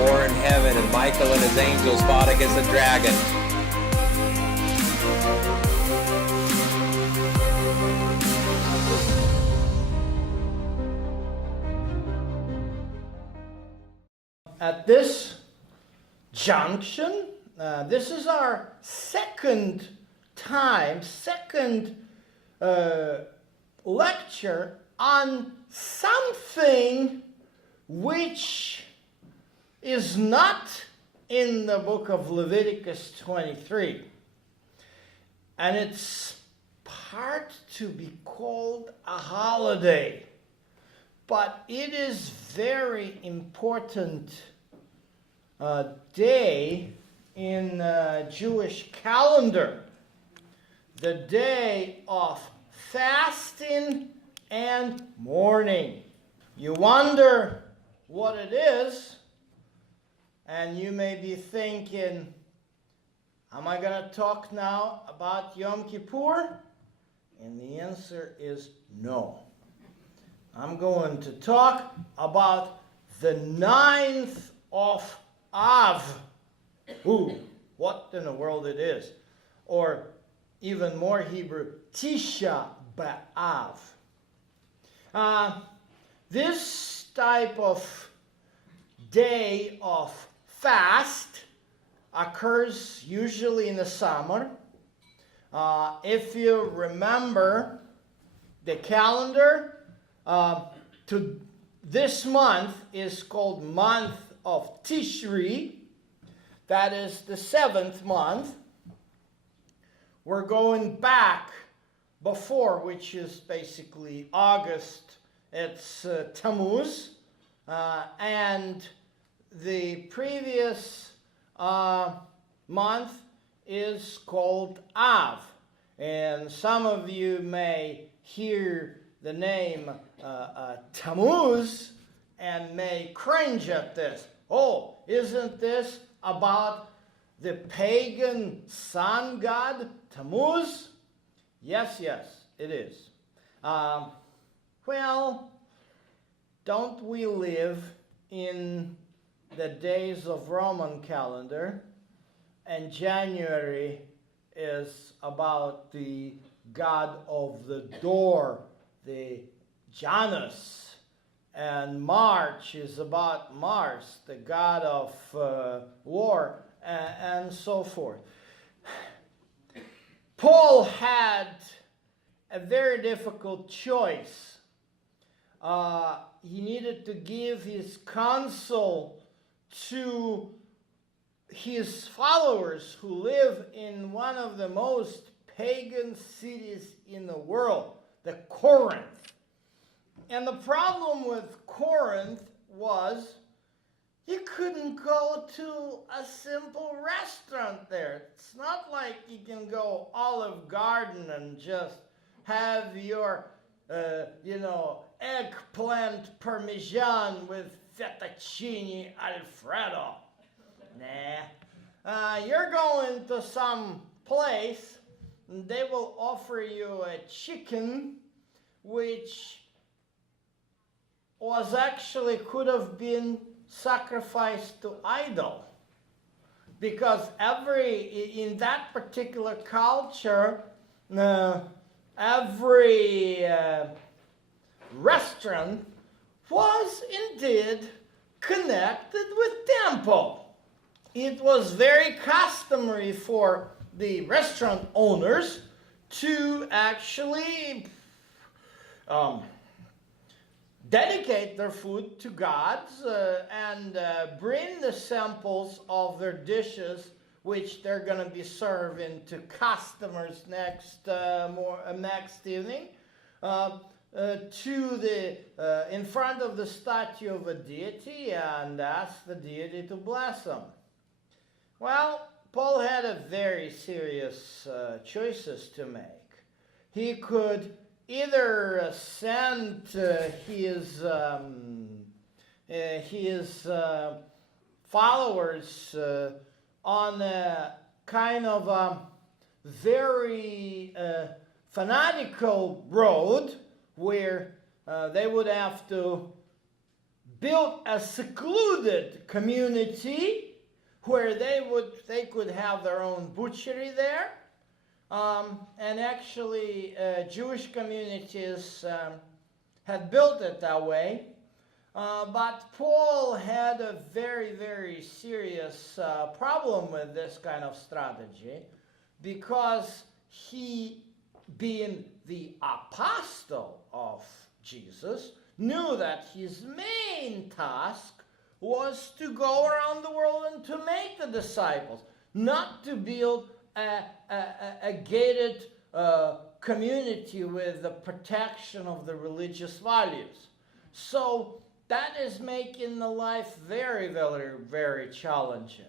war in heaven, and Michael and his angels fought against the dragon. At this junction, this is our second lecture on something which is not in the book of Leviticus 23. And it's part to be called a holiday. But it is very important day in Jewish calendar. The day of fasting and mourning. You wonder what it is, and you may be thinking, am I going to talk now about Yom Kippur? And the answer is no. I'm going to talk about the 9th of Av. Ooh, what in the world it is. Or even more Hebrew, Tisha B'Av. This type of day of fast occurs usually in the summer. If you remember the calendar, to this month is called month of Tishri. That is the 7th month. We're going back before, which is basically August. It's Tammuz. And the previous month is called Av. And some of you may hear the name Tammuz and may cringe at this. Oh, isn't this about the pagan sun god Tammuz? Yes, it is. Well, don't we live in the days of Roman calendar, and January is about the god of the door, the Janus, and March is about Mars, the god of war, and so forth. Paul had a very difficult choice. He needed to give his counsel to his followers who live in one of the most pagan cities in the world, the Corinth. And the problem with Corinth was you couldn't go to a simple restaurant there. It's not like you can go Olive Garden and just have your, eggplant parmesan with fettuccine alfredo. Nah. You're going to some place and they will offer you a chicken which was actually could have been sacrificed to idol, because in that particular culture, every restaurant was indeed connected with temple. It was very customary for the restaurant owners to actually dedicate their food to gods and bring the samples of their dishes, which they're going to be serving to customers next evening, to in front of the statue of a deity and ask the deity to bless them. Well, Paul had a very serious choices to make. He could either send his followers on a kind of a very fanatical road where they would have to built a secluded community where they could have their own butchery there. And actually, Jewish communities had built it that way. But Paul had a very, very serious problem with this kind of strategy, because he, being the apostle of Jesus, knew that his main task was to go around the world and to make the disciples, not to build a gated community with the protection of the religious values. So that is making the life very, very, very challenging.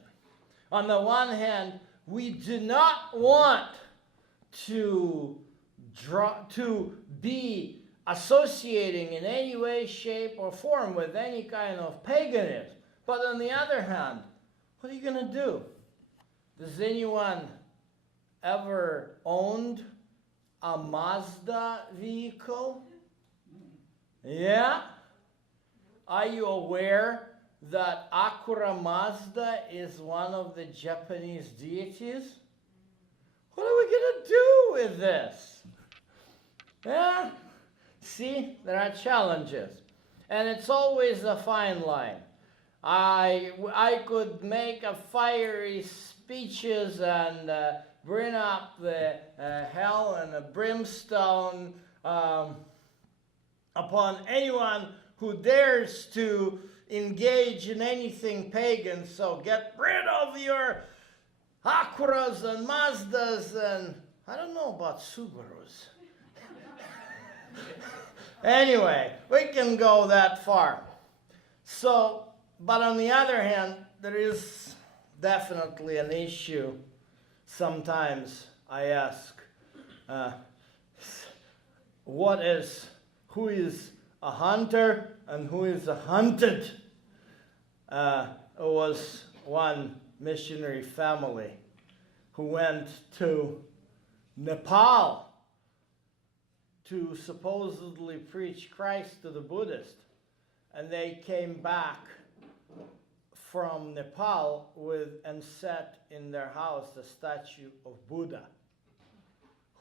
On the one hand, we do not want to be associating in any way, shape, or form with any kind of paganism. But on the other hand, what are you going to do? Does anyone ever owned a Mazda vehicle? Yeah? Are you aware that Acura Mazda is one of the Japanese deities? What are we going to do with this? Yeah? See, there are challenges. And it's always a fine line. I could make a fiery speeches and bring up the hell and the brimstone upon anyone who dares to engage in anything pagan. So get rid of your Acuras and Mazdas and I don't know about Subarus. Anyway, we can go that far. So, but on the other hand, there is definitely an issue. Sometimes I ask, who is a hunter and who is a hunted? It was one missionary family who went to Nepal to supposedly preach Christ to the Buddhists. And they came back from Nepal and set in their house the statue of Buddha.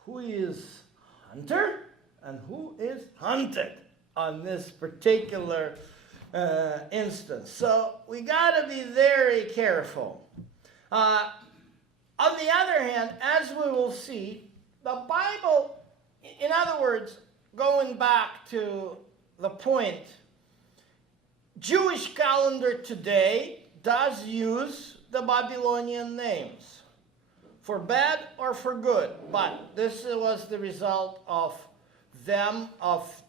Who is hunter and who is hunted on this particular instance? So we got to be very careful. On the other hand, as we will see, the Bible, in other words, going back to the point, Jewish calendar today does use the Babylonian names, for bad or for good. But this was the result of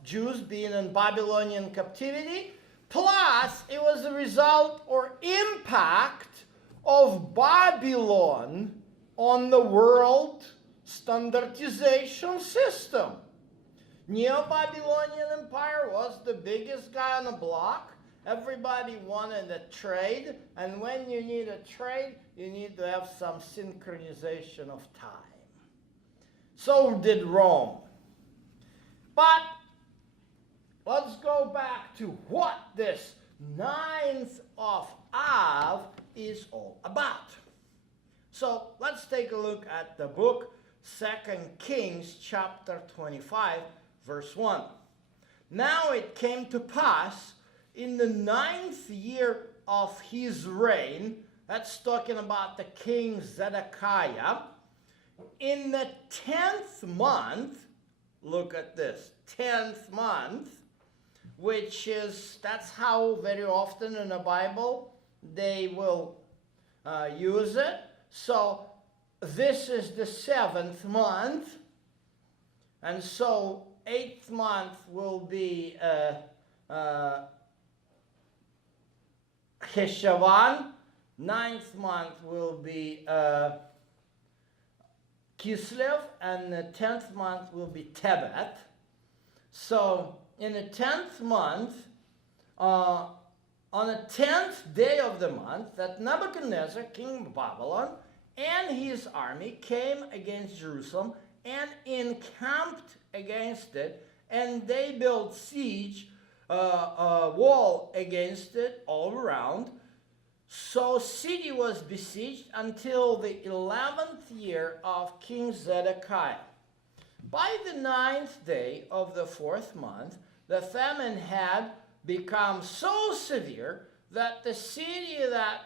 Jews being in Babylonian captivity, plus it was the result or impact of Babylon on the world standardization system. Neo-Babylonian Empire was the biggest guy on the block. Everybody wanted a trade, and when you need a trade, you need to have some synchronization of time. So did Rome. But let's go back to what this 9th of Av is all about. So let's take a look at the book 2 Kings chapter 25, verse 1. Now it came to pass in the 9th year of his reign, that's talking about the king Zedekiah, in the 10th month, look at this, 10th month, which is, that's how very often in the Bible they will use it. So this is the 7th month, and so 8th month will be Heshavan, 9th month will be Kislev, and the 10th month will be Tebet. So in the 10th month, on the 10th day of the month, that Nebuchadnezzar, king of Babylon, and his army came against Jerusalem and encamped against it, and they built siege wall against it all around. So city was besieged until the 11th year of King Zedekiah. By the 9th day of the 4th month, the famine had become so severe that the city that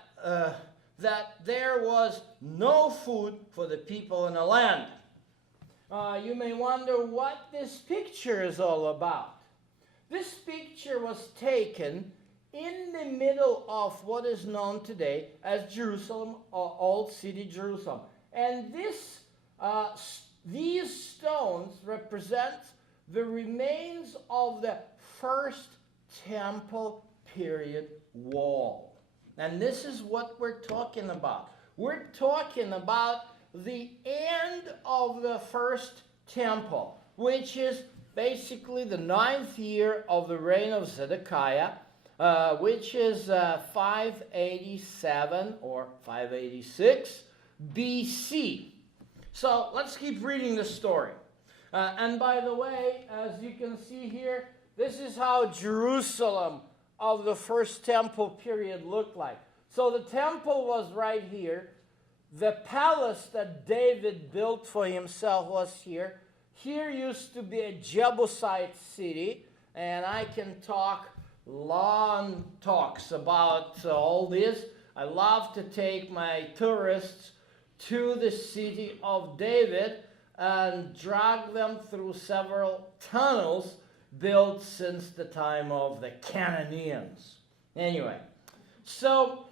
there was no food for the people in the land. You may wonder what this picture is all about. This picture was taken in the middle of what is known today as Jerusalem, or Old City Jerusalem. And these stones represent the remains of the first temple period wall. And this is what we're talking about. We're talking about the end of the first temple, which is basically the 9th year of the reign of Zedekiah, which is 587 or 586 BC. So let's keep reading the story. And by the way, as you can see here, this is how Jerusalem of the first temple period looked like. So the temple was right here. The palace that David built for himself was here. Here used to be a Jebusite city, and I can talk long talks about all this. I love to take my tourists to the city of David and drag them through several tunnels built since the time of the Canaanians. Anyway, so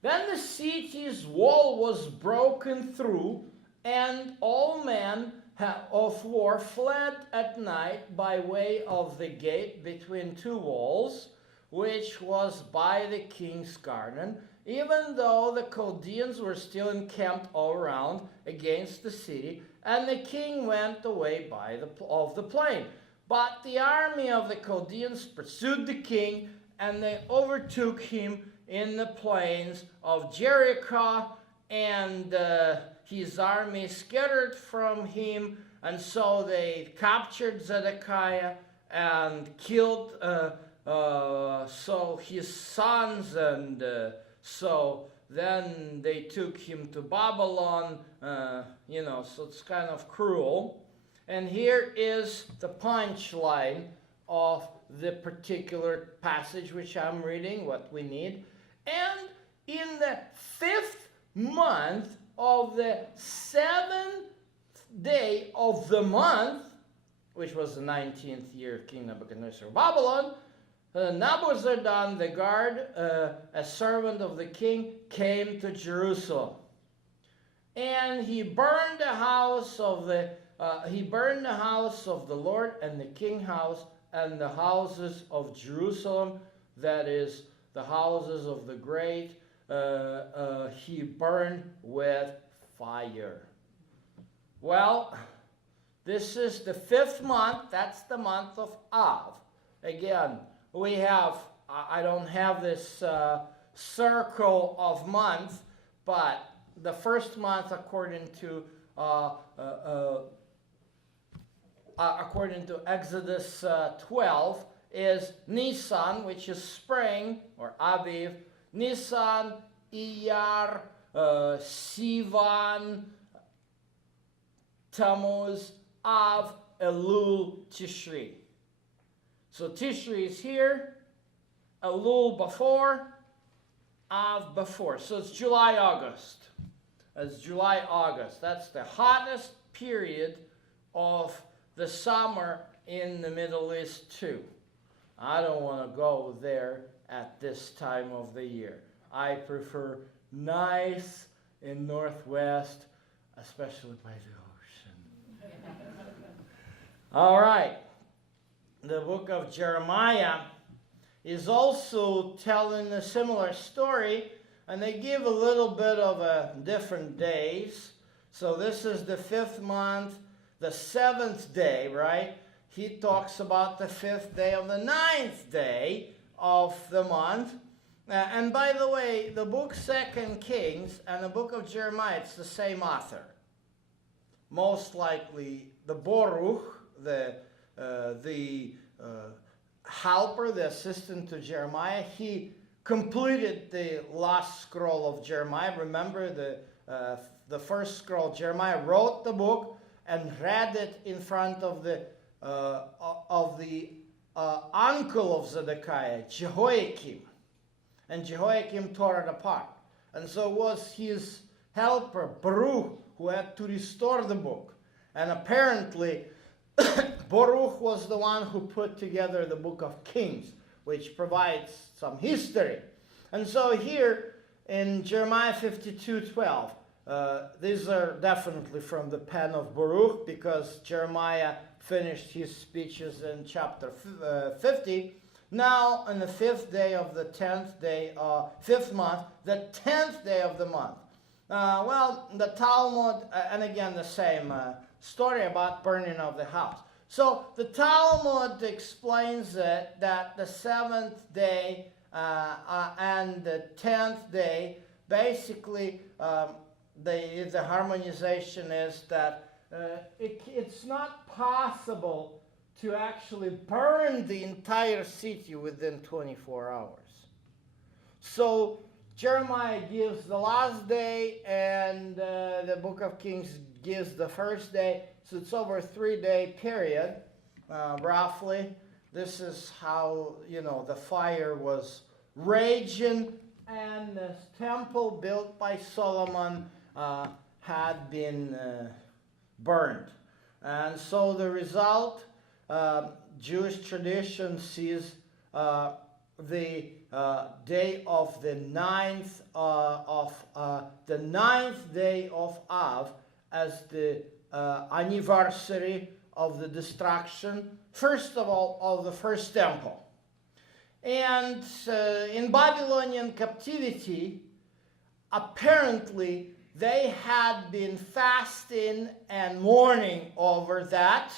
then the city's wall was broken through, and all men of war fled at night by way of the gate between two walls, which was by the king's garden, even though the Chaldeans were still encamped all around against the city, and the king went away by the plain. But the army of the Chaldeans pursued the king, and they overtook him in the plains of Jericho, and his army scattered from him, and so they captured Zedekiah and killed so his sons, and so then they took him to Babylon, so it's kind of cruel. And here is the punchline of the particular passage which I'm reading, what we need. And in the 5th month of the 7th day of the month, which was the 19th year of King Nebuchadnezzar of Babylon, Nabuzaradan, the guard, a servant of the king, came to Jerusalem. And he burned the house of the Lord and the king house and the houses of Jerusalem, that is, the houses of the great, he burned with fire. Well, this is the 5th month. That's the month of Av. Again, we have, I don't have this circle of months, but the first month according to Exodus 12 is Nisan, which is spring, or Aviv. Nisan, Iyar, Sivan, Tammuz, Av, Elul, Tishri. So Tishri is here, Elul before, Av before. So it's July, August. It's July, August. That's the hottest period of the summer in the Middle East too. I don't want to go there at this time of the year. I prefer nice in Northwest, especially by the ocean. All right. The book of Jeremiah is also telling a similar story, and they give a little bit of different days. So this is the 5th month, the 7th day, right? He talks about the 5th day of the 9th day of the month. And by the way, the book 2 Kings and the book of Jeremiah, it's the same author. Most likely the Baruch, the helper, the assistant to Jeremiah. He completed the last scroll of Jeremiah. Remember the first scroll. Jeremiah wrote the book and read it in front of the uncle of Zedekiah, Jehoiakim. And Jehoiakim tore it apart. And so it was his helper, Baruch, who had to restore the book. And apparently, Baruch was the one who put together the book of Kings, which provides some history. And so here in Jeremiah 52:12, these are definitely from the pen of Baruch, because Jeremiah finished his speeches in chapter 50. Now, on the 5th day of the 10th day, 5th month, the 10th day of the month. Well, the Talmud, and again the same story about burning of the house. So the Talmud explains it that the 7th day and the 10th day, basically the harmonization is that it's not possible to actually burn the entire city within 24 hours. So Jeremiah gives the last day, and the book of Kings gives the first day. So it's over a 3-day period, roughly. This is how, the fire was raging, and this temple built by Solomon had been burned. And so the result, Jewish tradition sees the day of the 9th the 9th day of Av as the anniversary of the destruction, first of all, of the first temple. And in Babylonian captivity, apparently they had been fasting and mourning over that,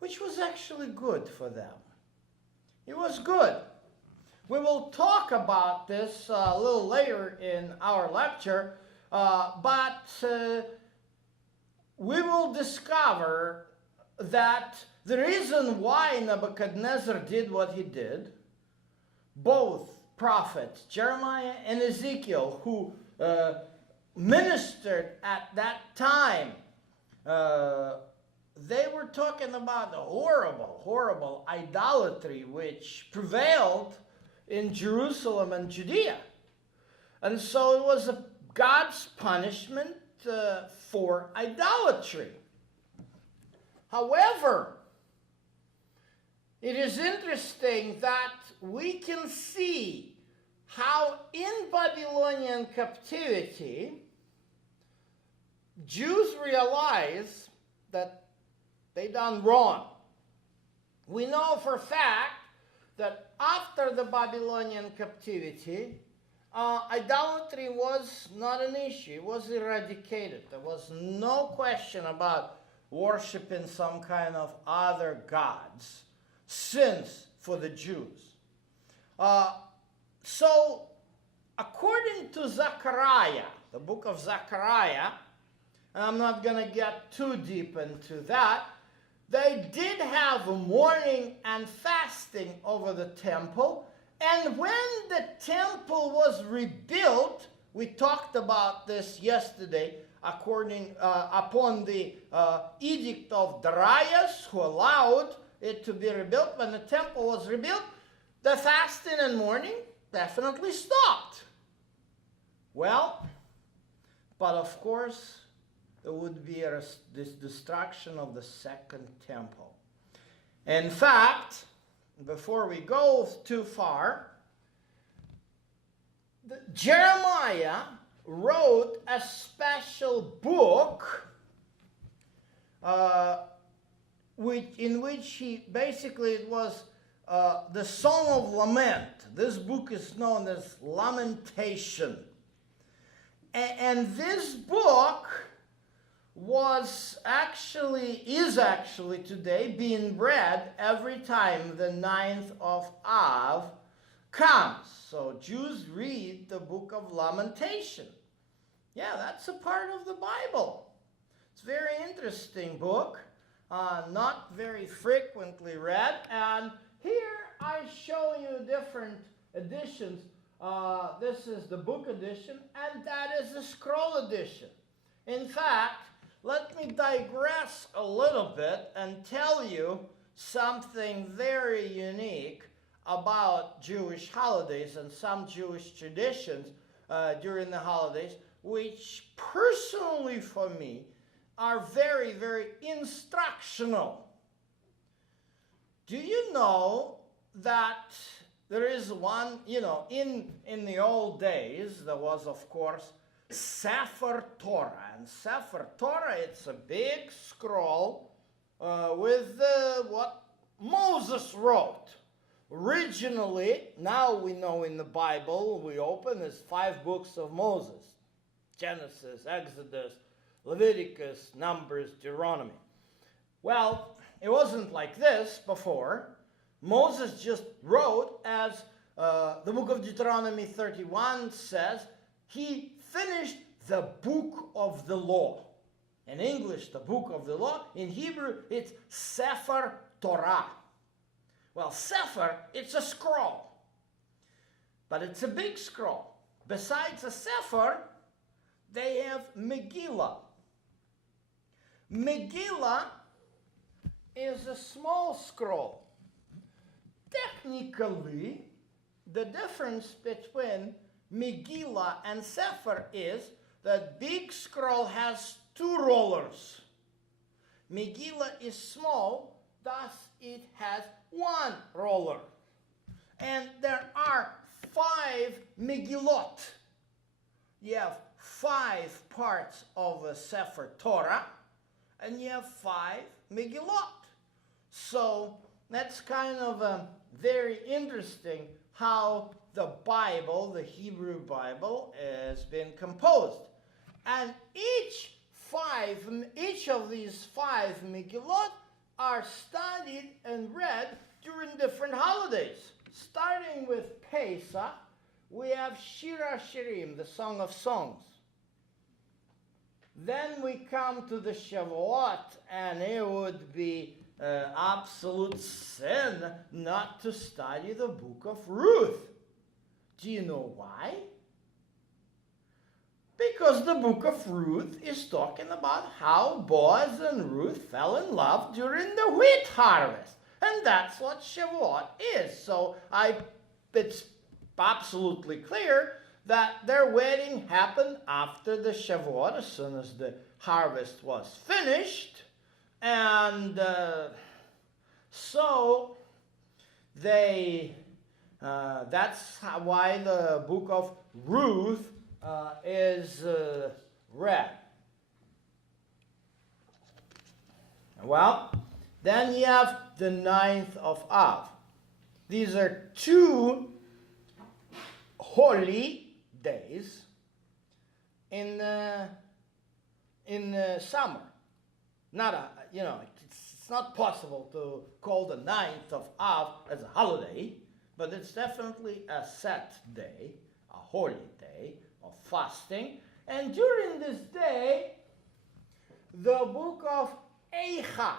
which was actually good for them. It was good. We will talk about this a little later in our lecture, but we will discover that the reason why Nebuchadnezzar did what he did, both prophets, Jeremiah and Ezekiel, who ministered at that time, they were talking about the horrible, horrible idolatry which prevailed in Jerusalem and Judea. And so it was God's punishment for idolatry. However, it is interesting that we can see how in Babylonian captivity, Jews realize that they done wrong. We know for a fact that after the Babylonian captivity, idolatry was not an issue. It was eradicated. There was no question about worshiping some kind of other gods, sins for the Jews. So, according to Zechariah, the book of Zechariah, and I'm not going to get too deep into that, they did have a mourning and fasting over the temple. And when the temple was rebuilt, we talked about this yesterday, upon the edict of Darius, who allowed it to be rebuilt. When the temple was rebuilt, the fasting and mourning definitely stopped. Well, but of course, there would be this destruction of the second temple. In fact, before we go too far, Jeremiah wrote a special book in which he basically, it was the Song of Lament. This book is known as Lamentation. And this book is actually today being read every time the 9th of Av comes. So Jews read the book of Lamentation. Yeah, that's a part of the Bible. It's a very interesting book, not very frequently read. And here I show you different editions. This is the book edition, and that is the scroll edition. In fact, let me digress a little bit and tell you something very unique about Jewish holidays and some Jewish traditions during the holidays, which personally for me are very, very instructional. Do you know that there is one, in the old days, there was, of course, Sefer Torah. And Sefer Torah, it's a big scroll with what Moses wrote. Originally, now we know in the Bible, we open, there's 5 books of Moses. Genesis, Exodus, Leviticus, Numbers, Deuteronomy. Well, it wasn't like this before. Moses just wrote, as the book of Deuteronomy 31 says, he finished the book of the law. In English, the book of the law. In Hebrew, it's Sefer Torah. Well, Sefer, it's a scroll. But it's a big scroll. Besides a Sefer, they have Megillah. Megillah is a small scroll. Technically, the difference between Megillah and Sefer is that big scroll has 2 rollers. Megillah is small, thus it has 1 roller. And there are 5 Megillot. You have 5 parts of a Sefer Torah, and you have 5 Megillot. So that's kind of very interesting how the Bible, the Hebrew Bible, has been composed. And each of these 5 Megillot are studied and read during different holidays. Starting with Pesach, we have Shir HaShirim, the Song of Songs. Then we come to the Shavuot, and it would be absolute sin not to study the book of Ruth. Do you know why? Because the book of Ruth is talking about how Boaz and Ruth fell in love during the wheat harvest. And that's what Shavuot is. So it's absolutely clear that their wedding happened after the Shavuot, as soon as the harvest was finished. And so that's why the book of Ruth is read. Well, then you have the 9th of Av. These are 2 holy days in summer. It's not possible to call the 9th of Av as a holiday, but it's definitely a set day, a holy day of fasting. And during this day, the book of Eicha,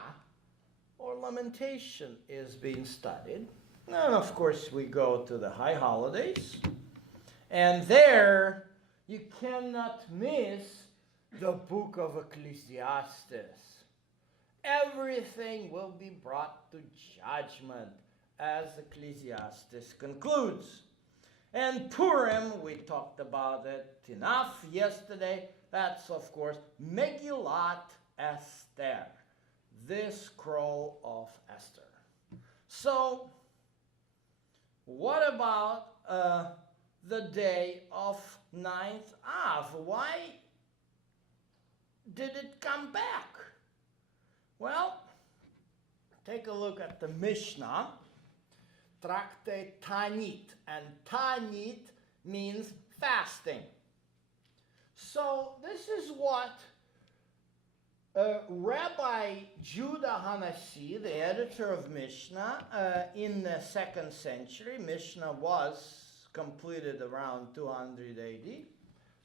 or Lamentation, is being studied. And of course, we go to the high holidays. And there, you cannot miss the book of Ecclesiastes. Everything will be brought to judgment as Ecclesiastes concludes. And Purim, we talked about it enough yesterday. That's, of course, Megillat Esther, this scroll of Esther. So, what about the day of 9th Av? Why did it come back? Well, take a look at the Mishnah, Tractate Tanit, and Tanit means fasting. So this is what Rabbi Judah Hanassi, the editor of Mishnah, in the 2nd century, Mishnah was completed around 200 AD.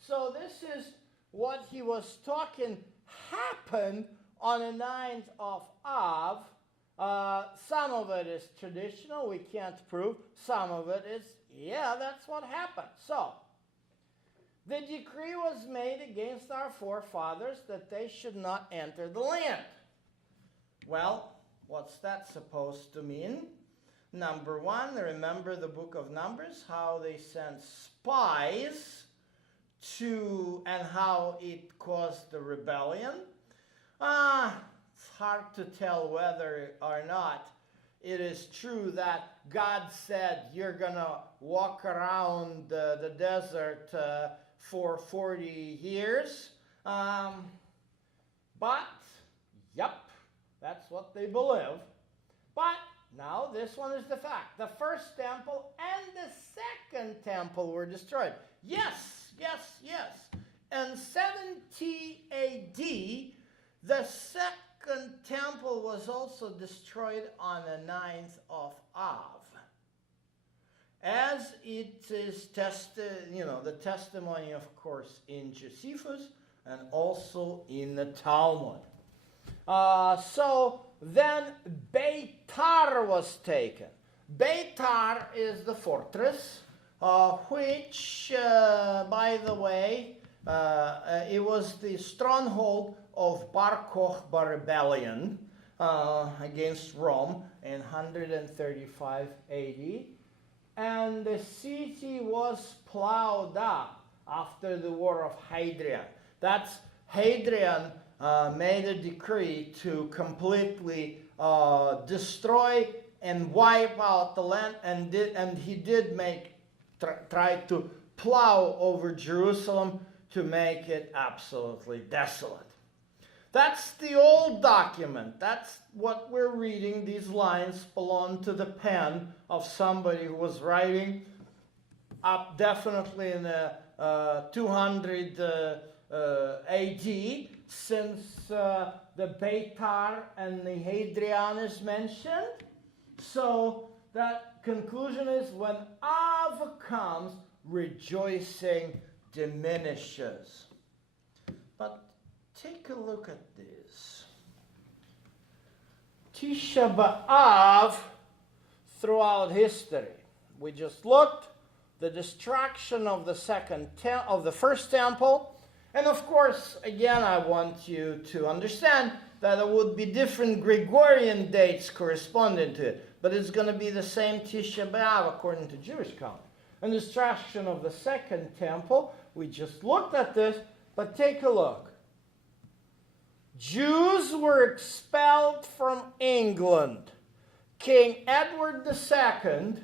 So this is what he was talking happened on the 9th of Av Some of it is traditional, we can't prove. Some of it is, yeah, that's what happened. So, the decree was made against our forefathers that they should not enter the land. Well, what's that supposed to mean? Number one, remember the book of Numbers, how they sent spies and how it caused the rebellion. It's hard to tell whether or not it is true that God said you're going to walk around the desert for 40 years. But, yep, that's what they believe. But now this one is the fact. The first temple and the second temple were destroyed. Yes, yes, yes. In 70 AD, the second temple was also destroyed on the 9th of Av. As it is the testimony, of course, in Josephus and also in the Talmud. So then Beitar was taken. Beitar is the fortress, which, by the way, it was the stronghold of Bar Kokhba rebellion against Rome in 135 AD. And the city was plowed up after the War of Hadrian. That's Hadrian made a decree to completely destroy and wipe out the land, and he did try to plow over Jerusalem to make it absolutely desolate. That's the old document. That's what we're reading. These lines belong to the pen of somebody who was writing up definitely in the 200 AD, since the Beitar and the Hadrian is mentioned. So that conclusion is when Av comes, rejoicing diminishes. But take a look at this. Tisha B'Av throughout history. We just looked the destruction of the first temple, and of course, again, I want you to understand that there would be different Gregorian dates corresponding to it, but it's going to be the same Tisha B'Av according to Jewish calendar. And the destruction of the second temple, we just looked at this, but take a look. Jews were expelled from England. King Edward II,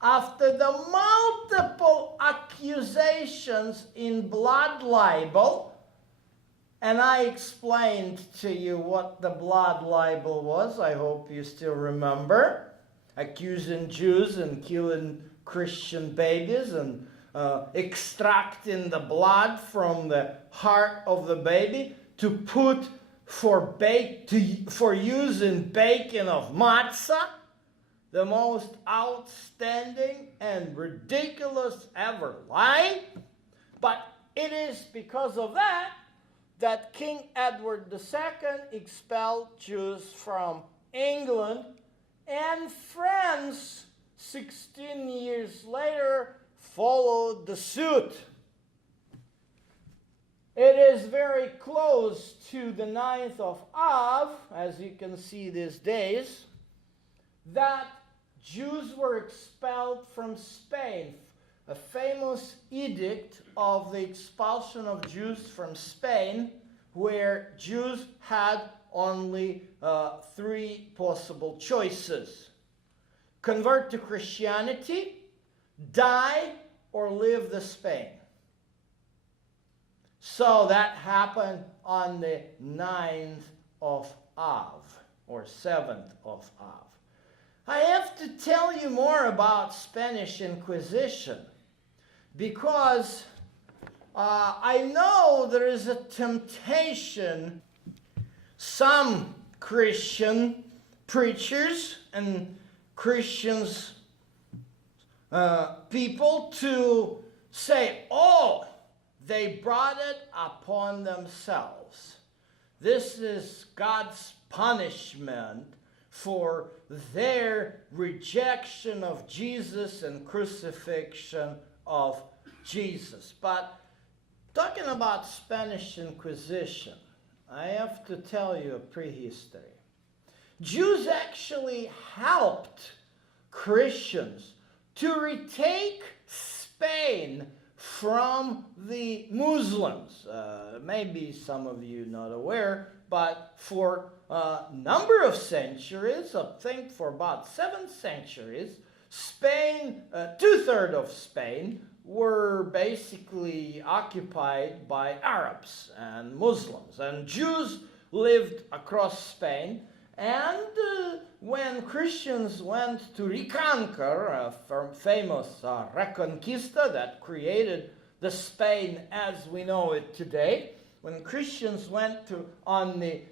after the multiple accusations in blood libel, and I explained to you what the blood libel was, I hope you still remember, accusing Jews and killing Christian babies and extracting the blood from the heart of the baby to put for use in baking of matzah, the most outstanding and ridiculous ever lie. But it is because of that King Edward II expelled Jews from England, and France 16 years later followed the suit. It is very close to the 9th of Av, as you can see these days, that Jews were expelled from Spain. A famous edict of the expulsion of Jews from Spain, where Jews had only 3 possible choices: convert to Christianity, die, or leave the Spain. So that happened on the 9th of Av, or 7th of Av. I have to tell you more about Spanish Inquisition, because I know there is a temptation, some Christian preachers and Christians people to say, oh, they brought it upon themselves. This is God's punishment for their rejection of Jesus and crucifixion of Jesus. But talking about Spanish Inquisition, I have to tell you a prehistory. Jews actually helped Christians to retake Spain from the Muslims. Maybe some of you not aware, but for a number of centuries, I think for about 7 centuries, Spain, 2/3 of Spain, were basically occupied by Arabs and Muslims. And Jews lived across Spain. And when Christians went to reconquer a famous Reconquista that created the Spain as we know it today, when Christians went on the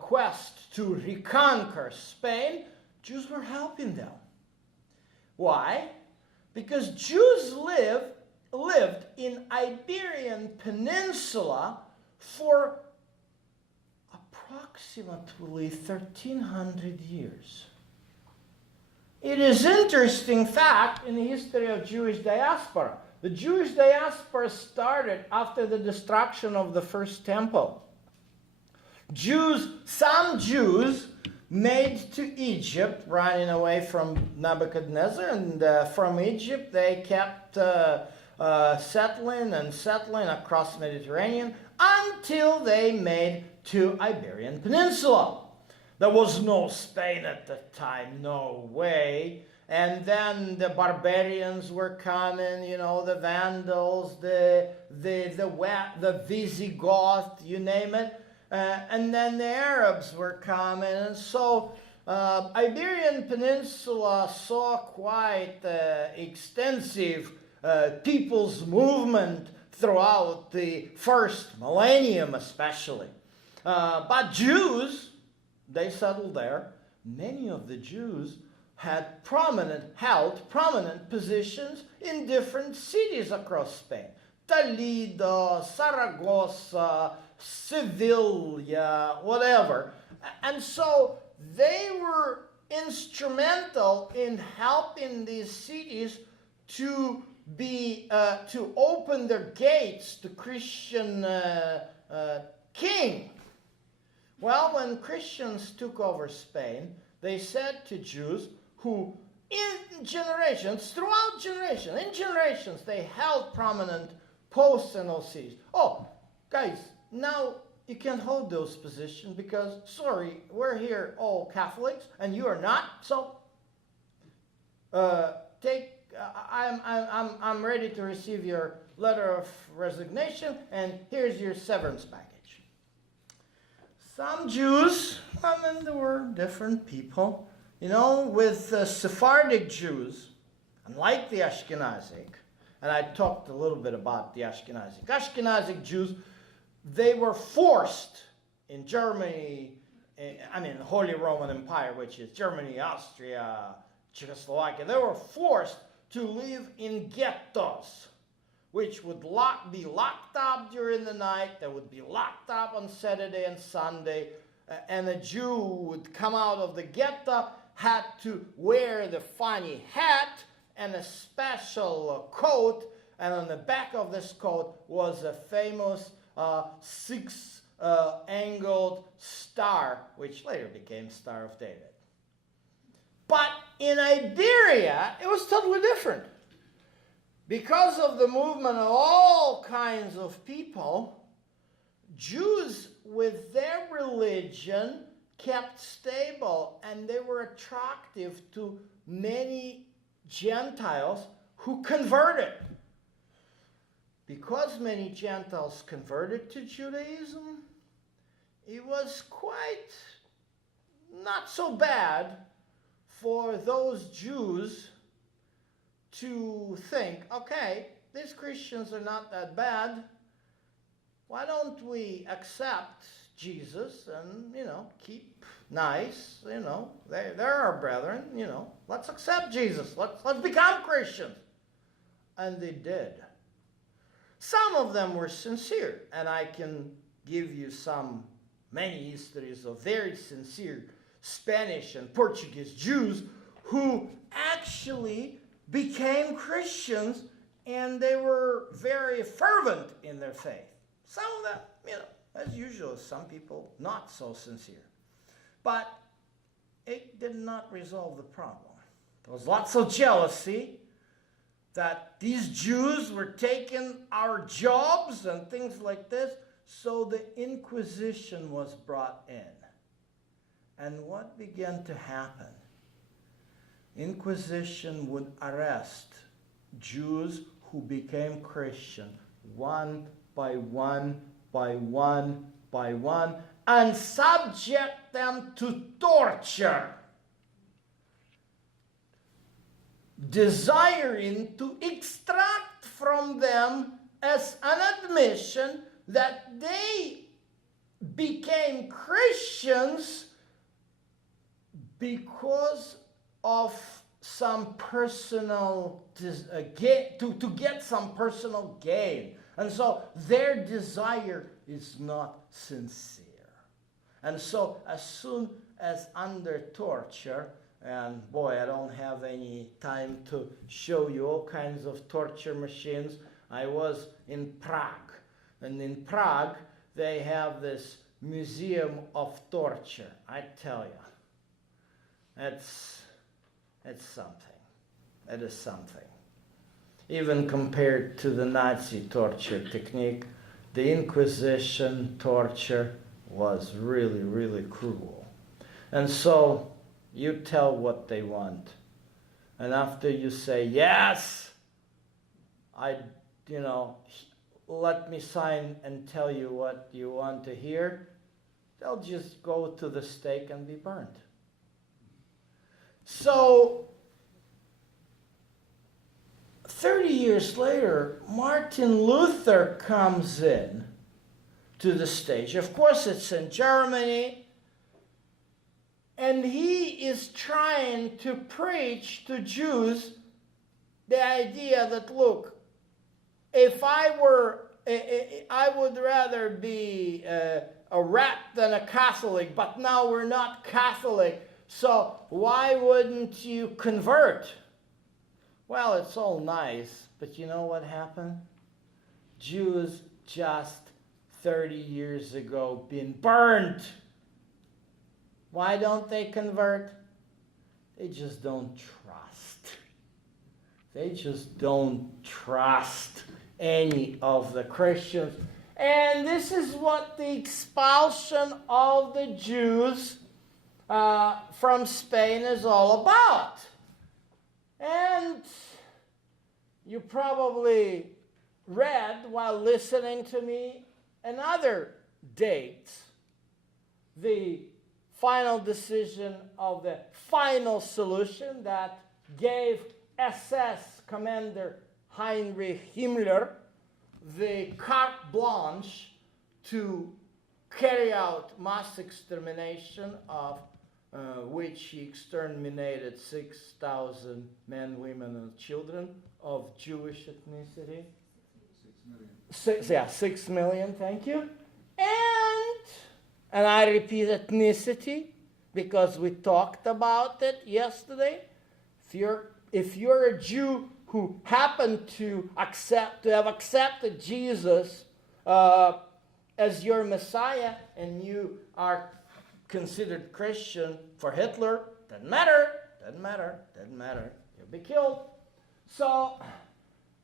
quest to reconquer Spain, Jews were helping them. Why? Because Jews lived in Iberian Peninsula for approximately 1,300 years. It is interesting fact in the history of Jewish diaspora. The Jewish diaspora started after the destruction of the first temple. Some Jews made to Egypt, running away from Nebuchadnezzar, and from Egypt they kept settling across Mediterranean until they made to Iberian Peninsula. There was no Spain at the time, no way. And then the barbarians were coming, the Vandals, the Visigoth, you name it. And then the Arabs were coming. And so Iberian Peninsula saw quite extensive people's movement throughout the first millennium especially. But Jews, they settled there. Many of the Jews held prominent positions in different cities across Spain. Toledo, Saragossa, Sevilla, whatever. And so they were instrumental in helping these cities to open their gates to Christian king. Well, when Christians took over Spain, they said to Jews who in generations, they held prominent posts in those cities. Oh, guys, now you can't hold those positions because, sorry, we're here all Catholics and you are not. So, I'm ready to receive your letter of resignation, and here's your severance package. Some Jews, there were different people, with Sephardic Jews, unlike the Ashkenazic, and I talked a little bit about the Ashkenazic. Ashkenazic Jews, they were forced in Germany, the Holy Roman Empire, which is Germany, Austria, Czechoslovakia, they were forced to live in ghettos, which would be locked up during the night. They would be locked up on Saturday and Sunday. And a Jew would come out of the ghetto, had to wear the funny hat and a special coat. And on the back of this coat was a famous six-angled star, which later became Star of David. But in Iberia, it was totally different. Because of the movement of all kinds of people, Jews with their religion kept stable, and they were attractive to many Gentiles who converted. Because many Gentiles converted to Judaism, it was quite not so bad for those Jews to think, okay, these Christians are not that bad. Why don't we accept Jesus and, keep nice, they're our brethren, let's accept Jesus. Let's become Christians. And they did. Some of them were sincere, and I can give you many histories of very sincere Spanish and Portuguese Jews who actually became Christians, and they were very fervent in their faith. Some of them, as usual, some people not so sincere. But it did not resolve the problem. There was lots of jealousy that these Jews were taking our jobs and things like this. So the Inquisition was brought in. And what began to happen? Inquisition would arrest Jews who became Christian one by one by one by one and subject them to torture, desiring to extract from them as an admission that they became Christians because of some personal to get some personal gain. And so their desire is not sincere. And so as soon as under torture, and boy, I don't have any time to show you all kinds of torture machines. I was in Prague. And in Prague, they have this museum of torture. I tell you, it's something. It is something. Even compared to the Nazi torture technique, the Inquisition torture was really, really cruel. And so you tell what they want. And after you say, yes, let me sign and tell you what you want to hear, they'll just go to the stake and be burned. So 30 years later, Martin Luther comes in to the stage. Of course, it's in Germany. And he is trying to preach to Jews the idea that, look, if I would rather be a rat than a Catholic, but now we're not Catholic, so why wouldn't you convert? Well, it's all nice, but you know what happened? Jews just 30 years ago been burned. Why don't they convert? They just don't trust. They just don't trust any of the Christians. And this is what the expulsion of the Jews from Spain is all about. And you probably read while listening to me another date, the final decision of the final solution that gave SS Commander Heinrich Himmler the carte blanche to carry out mass extermination, of which he exterminated 6,000 men, women, and children of Jewish ethnicity. 6 million. 6 million, thank you. And I repeat ethnicity because we talked about it yesterday. If you're a Jew who happened to have accepted Jesus as your Messiah, and you are considered Christian for Hitler, doesn't matter. You'll be killed. So,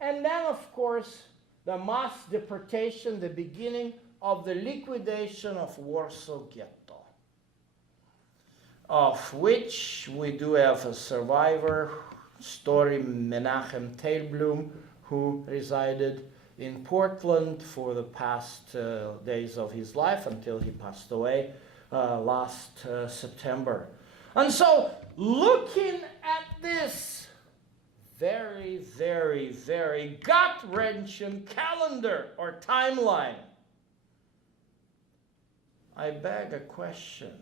and then of course, the mass deportation, the beginning of the liquidation of Warsaw Ghetto, of which we do have a survivor story, Menachem Teilblum, who resided in Portland for the past days of his life until he passed away last September. And so, looking at this very, very, very gut-wrenching calendar or timeline, I beg a question.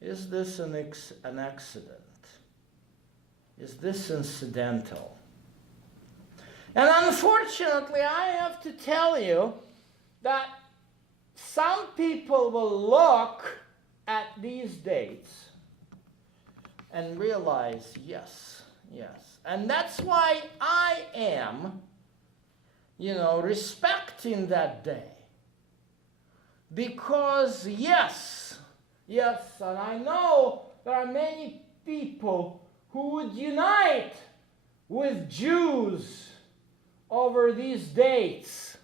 Is this an accident? Is this incidental? And unfortunately, I have to tell you that some people will look at these dates and realize, yes. And that's why I am, respecting that day. Because, yes, and I know there are many people who would unite with Jews over these dates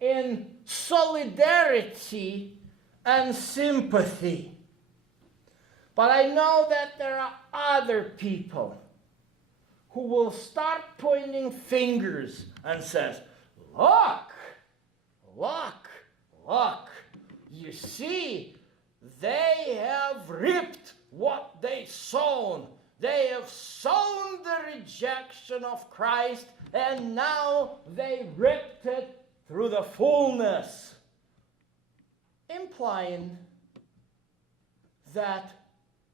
in solidarity and sympathy. But I know that there are other people who will start pointing fingers and says, look, you see, they have reaped what they sown. They have sown the rejection of Christ, and now they reaped it through the fullness. Implying that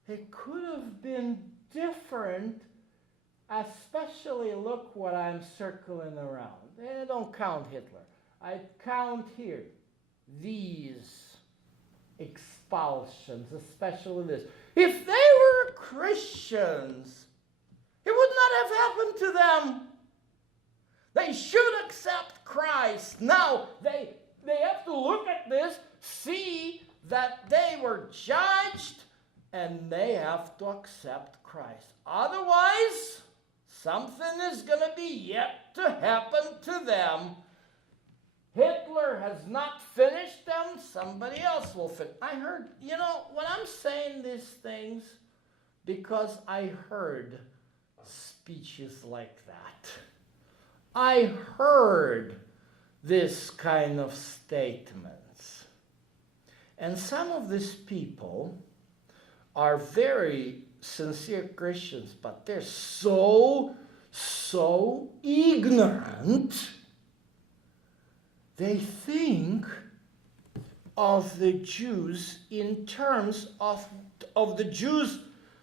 it could have been different, especially look what I'm circling around. I don't count Hitler. I count here these expulsions, especially this. If they were Christians, it would not have happened to them. They should accept Christ. Now, they have to look at this, see that they were judged, and they have to accept Christ. Otherwise, something is going to be yet to happen to them. Hitler has not finished them, somebody else will finish. I heard, when I'm saying these things, because I heard speeches like that. I heard this kind of statements. And some of these people are very sincere Christians, but they're so ignorant. They think of the Jews in terms of the Jews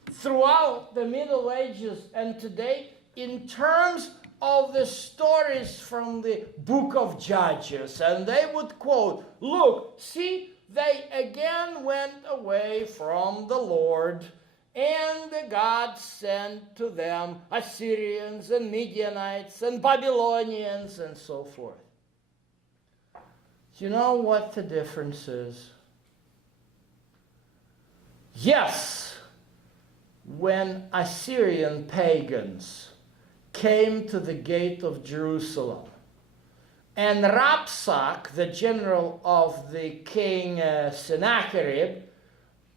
throughout the Middle Ages and today in terms of the stories from the book of Judges. And they would quote, look, see, they again went away from the Lord, and God sent to them Assyrians and Midianites and Babylonians and so forth. You know what the difference is? Yes, when Assyrian pagans came to the gate of Jerusalem, and Rapsak, the general of the king Sennacherib,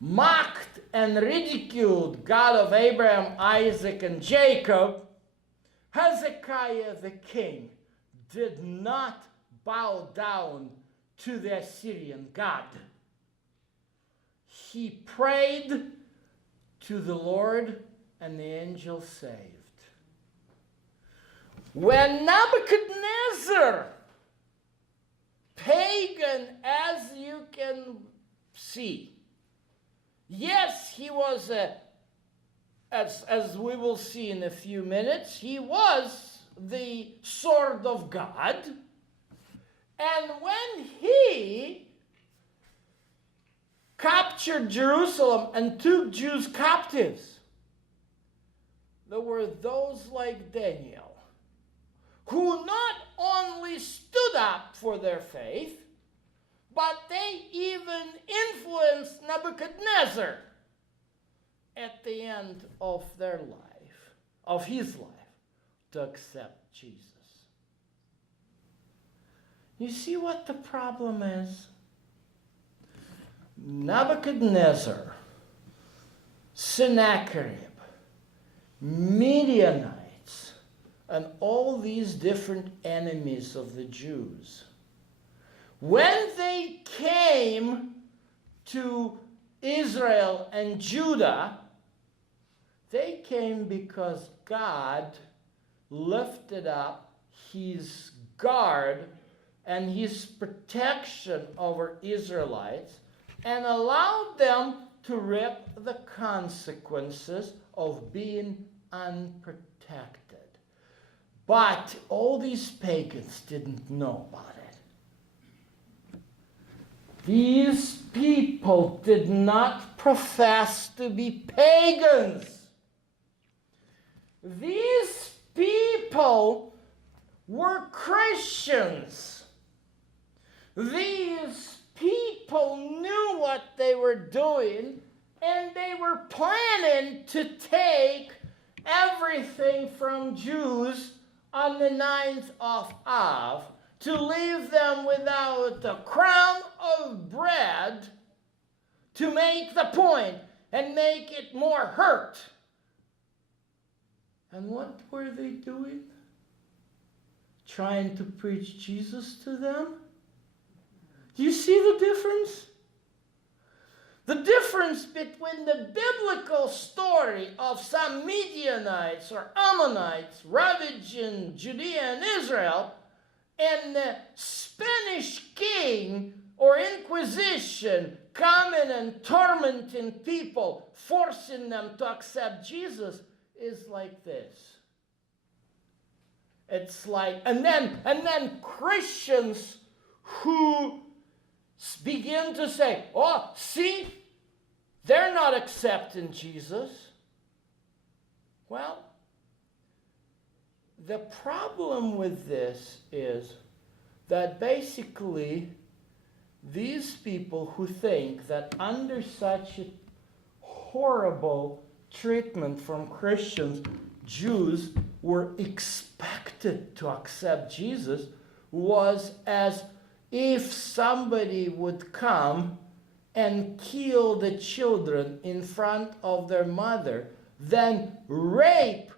mocked and ridiculed God of Abraham, Isaac, and Jacob, Hezekiah the king did not bow down to the Assyrian God. He prayed to the Lord, and the angel saved. When Nebuchadnezzar, pagan as you can see, yes, he was, as we will see in a few minutes, he was the sword of God. And when he captured Jerusalem and took Jews captives, there were those like Daniel who not only stood up for their faith, but they even influenced Nebuchadnezzar at the end of their life, of his life, to accept Jesus. You see what the problem is? Nebuchadnezzar, Sennacherib, Midianites, and all these different enemies of the Jews, when they came to Israel and Judah, they came because God lifted up his guard and his protection over Israelites and allowed them to reap the consequences of being unprotected. But all these pagans didn't know about it. these people did not profess to be pagans. These people were Christians. These people knew what they were doing, and they were planning to take everything from Jews on the 9th of Av, to leave them without a crumb of bread, to make the point and make it more hurt. And what were they doing? Trying to preach Jesus to them? Do you see the difference? The difference between the biblical story of some Midianites or Ammonites ravaging Judea and Israel and the Spanish king or Inquisition coming and tormenting people, forcing them to accept Jesus, is like this. It's like, and then Christians who begin to say, oh, see, they're not accepting Jesus. Well, the problem with this is that basically these people who think that under such a horrible treatment from Christians, Jews were expected to accept Jesus, was as if somebody would come and kill the children in front of their mother, then rape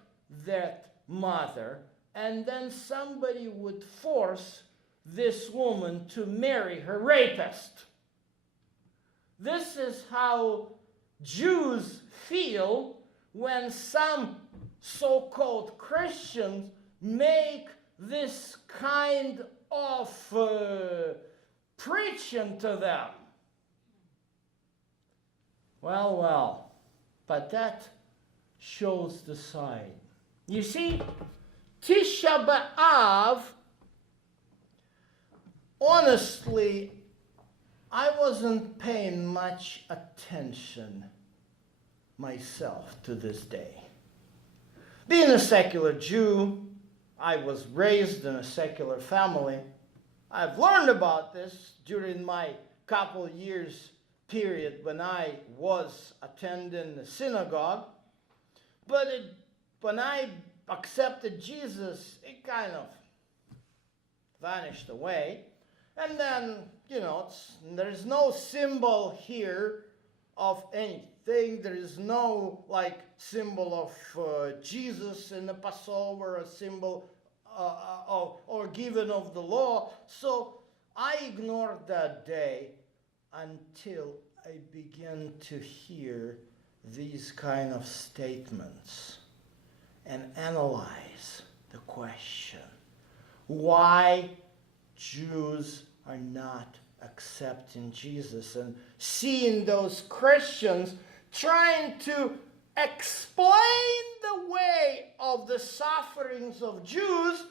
that mother, and then somebody would force this woman to marry her rapist. This is how Jews feel when some so-called Christians make this kind of preaching to them. Well, but that shows the side. You see, Tisha B'Av, honestly, I wasn't paying much attention myself to this day. Being a secular Jew, I was raised in a secular family. I've learned about this during my couple years period when I was attending the synagogue. But when I accepted Jesus, it kind of vanished away. And then, there's no symbol here of anything. There is no symbol of Jesus in the Passover, a symbol or given of the law. So I ignored that day until I began to hear these kind of statements and analyze the question, why Jews are not accepting Jesus, and seeing those Christians trying to explain the way of the sufferings of Jews,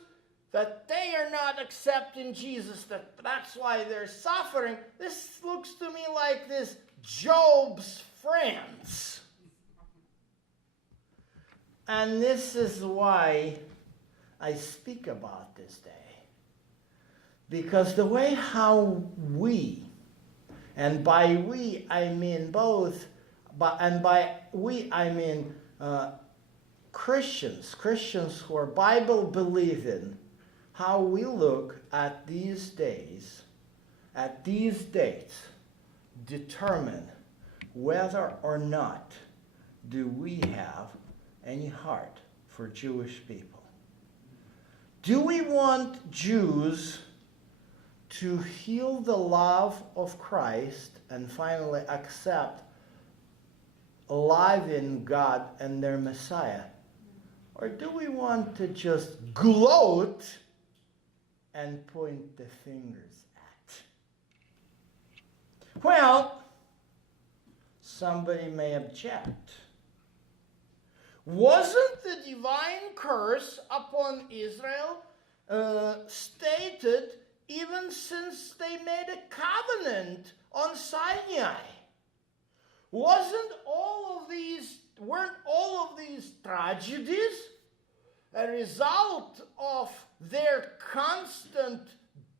that they are not accepting Jesus, that's why they're suffering. This looks to me like this Job's friends. And this is why I speak about this day. Because the way how we, and by we I mean both, and by we I mean Christians who are Bible believing, how we look at these days, at these dates, determine whether or not do we have any heart for Jewish people. Do we want Jews to feel the love of Christ and finally accept loving God and their Messiah? Or do we want to just gloat and point the fingers at? Well, somebody may object. Wasn't the divine curse upon Israel stated even since they made a covenant on Sinai. Weren't all of these tragedies a result of their constant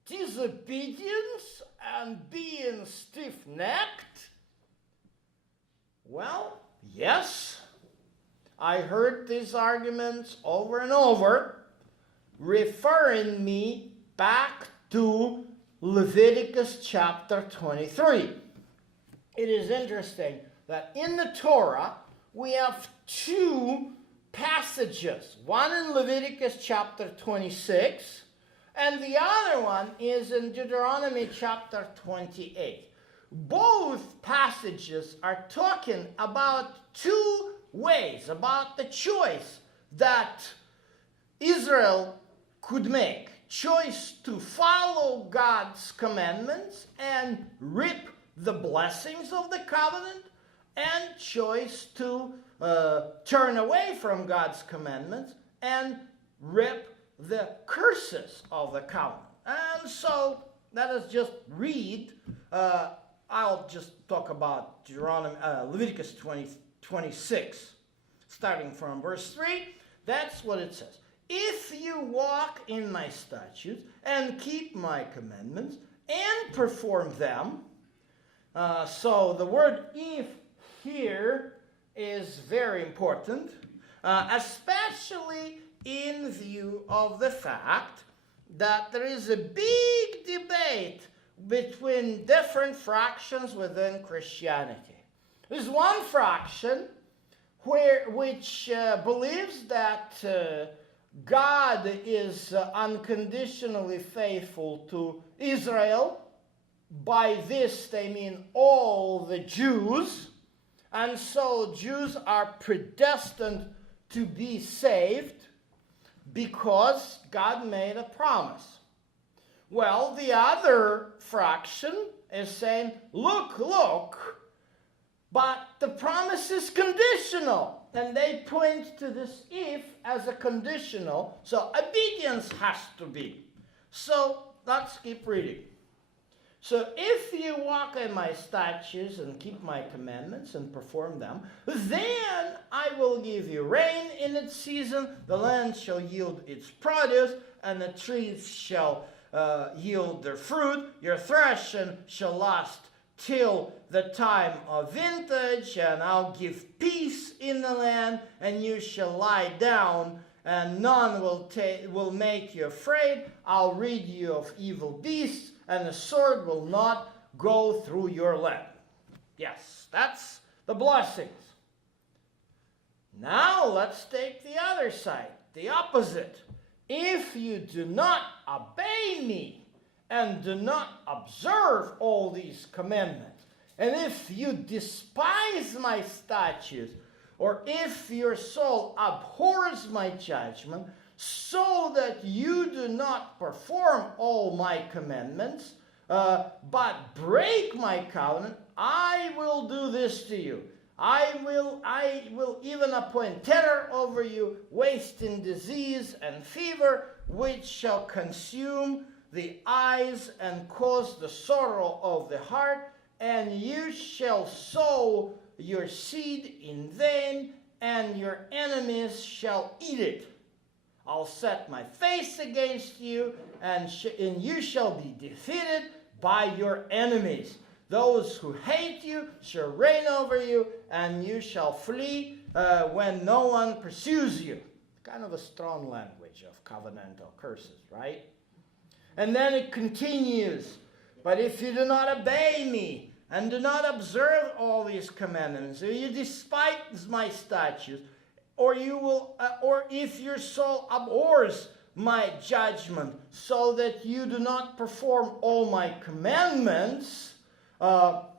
disobedience and being stiff-necked? Well, yes, I heard these arguments over and over, referring me back to Leviticus chapter 23. It is interesting that in the Torah we have two passages, one in Leviticus chapter 26, and the other one is in Deuteronomy chapter 28. Both passages are talking about two ways, about the choice that Israel could make. Choice to follow God's commandments and reap the blessings of the covenant, and choice to turn away from God's commandments and reap the curses of the covenant. And so let us just read. I'll just talk about Leviticus 26, starting from verse 3. That's what it says. If you walk in my statutes and keep my commandments and perform them. So the word if here is very important, especially in view of the fact that there is a big debate between different fractions within Christianity. There's one fraction which believes that God is unconditionally faithful to Israel. By this they mean all the Jews, and so Jews are predestined to be saved because God made a promise. Well, the other fraction is saying, look, but the promise is conditional. And they point to this if as a conditional, so obedience has to be. So let's keep reading. So if you walk in my statutes and keep my commandments and perform them, then I will give you rain in its season, the land shall yield its produce, and the trees shall yield their fruit, your threshing shall last till the time of vintage, and I'll give peace in the land, and you shall lie down, and none will make you afraid. I'll rid you of evil beasts, and the sword will not go through your land. Yes, that's the blessings. Now let's take the other side, the opposite. If you do not obey me and do not observe all these commandments, and if you despise my statutes, or if your soul abhors my judgment, so that you do not perform all my commandments, but break my covenant, I will do this to you. I will even appoint terror over you, wasting disease and fever, which shall consume the eyes and cause the sorrow of the heart, and you shall sow your seed in vain, and your enemies shall eat it. I'll set my face against you, and you shall be defeated by your enemies. Those who hate you shall reign over you, and you shall flee when no one pursues you. Kind of a strong language of covenantal curses, right? And then it continues, but if you do not obey me and do not observe all these commandments, or you despise my statutes, or if your soul abhors my judgment, so that you do not perform all my commandments, but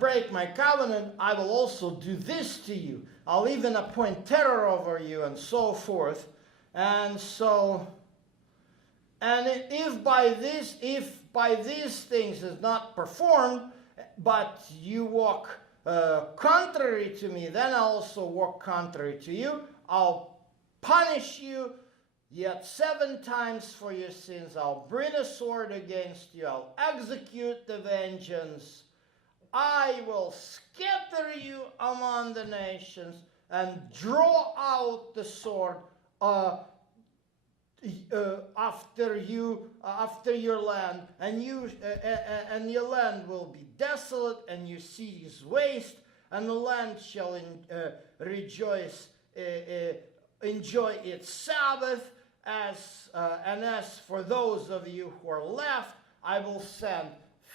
break my covenant, I will also do this to you. I'll even appoint terror over you, and so forth. And if by these things is not performed, but you walk contrary to me, then I'll also walk contrary to you. I'll punish you Yet 7 times for your sins I'll bring a sword against you. I'll execute the vengeance. I will scatter you among the nations and draw out the sword after your land, and your land will be desolate, and your cities waste, and the land shall enjoy its Sabbath. And as for those of you who are left, I will send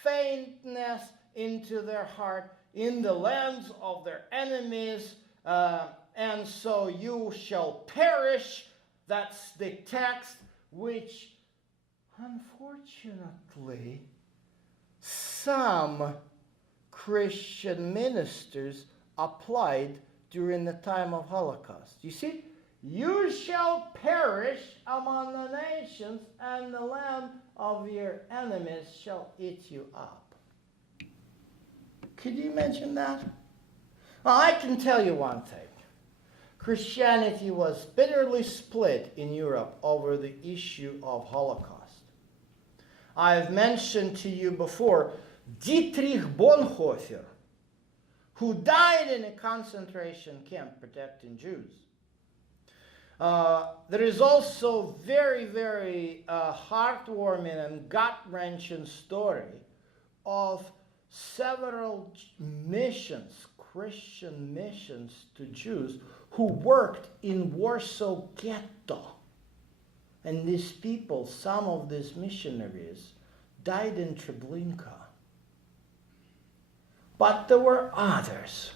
faintness into their heart in the lands of their enemies, and so you shall perish. That's the text which, unfortunately, some Christian ministers applied during the time of Holocaust. You see? You shall perish among the nations, and the land of your enemies shall eat you up. Could you imagine that? Well, I can tell you one thing. Christianity was bitterly split in Europe over the issue of Holocaust. I have mentioned to you before Dietrich Bonhoeffer, who died in a concentration camp protecting Jews. There is also very, very heartwarming and gut-wrenching story of several missions, Christian missions to Jews who worked in Warsaw Ghetto. And these people, some of these missionaries, died in Treblinka. But there were others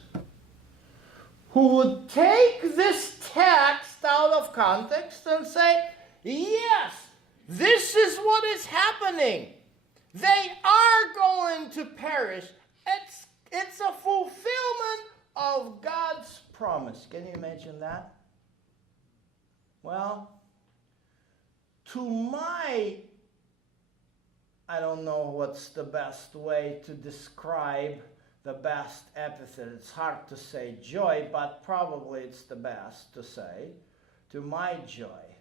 who would take this text out of context and say, yes, this is what is happening. They are going to perish. It's a fulfillment of God's promise. Can you imagine that? Well, I don't know what's the best way to describe the best epithet. It's hard to say joy, but probably it's the best to say. To my joy,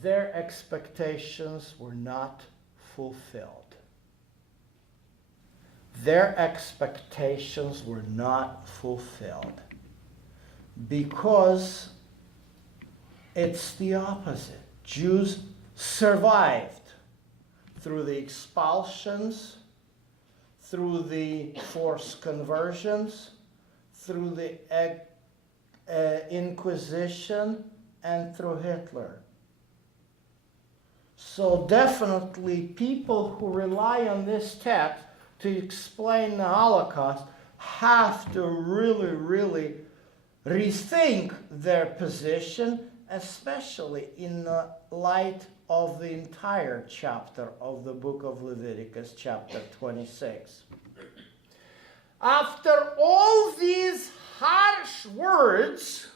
their expectations were not fulfilled. Their expectations were not fulfilled because it's the opposite. Jews survived through the expulsions, through the forced conversions, through the Inquisition, and through Hitler. So definitely people who rely on this text to explain the Holocaust have to really, really rethink their position, especially in the light of the entire chapter of the book of Leviticus, chapter 26. After all these harsh words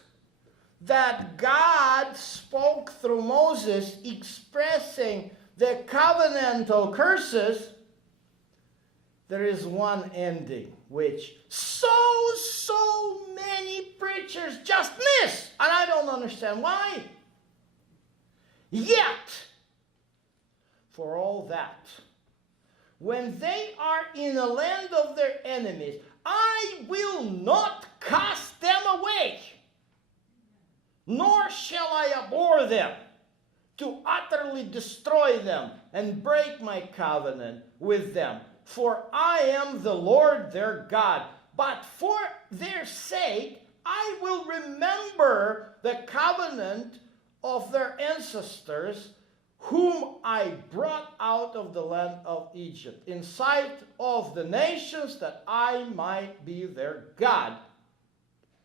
that God spoke through Moses expressing the covenantal curses, there is one ending which so many preachers just miss, and I don't understand why. Yet, for all that, when they are in the land of their enemies, I will not cast them away, nor shall I abhor them, to utterly destroy them and break my covenant with them. For I am the Lord their God. But for their sake, I will remember the covenant of their ancestors, whom I brought out of the land of Egypt, in sight of the nations, that I might be their God.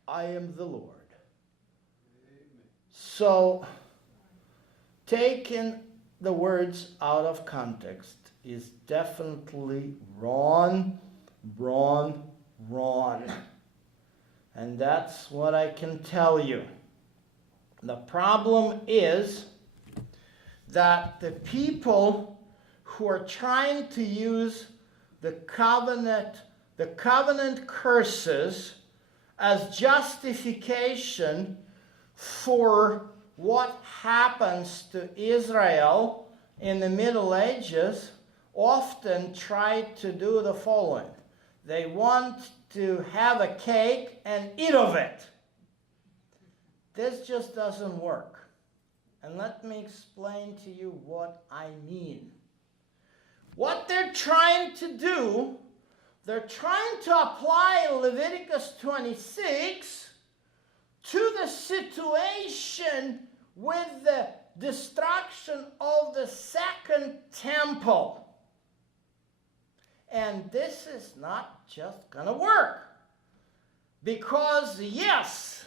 I am the Lord. Amen. So, taking the words out of context is definitely wrong. And that's what I can tell you. The problem is that the people who are trying to use the covenant curses as justification for what happens to Israel in the Middle Ages often try to do the following. They want to have a cake and eat of it. This just doesn't work. And let me explain to you what I mean. What they're trying to do, they're trying to apply Leviticus 26 to the situation with the destruction of the second temple. And this is not just going to work. Because, yes,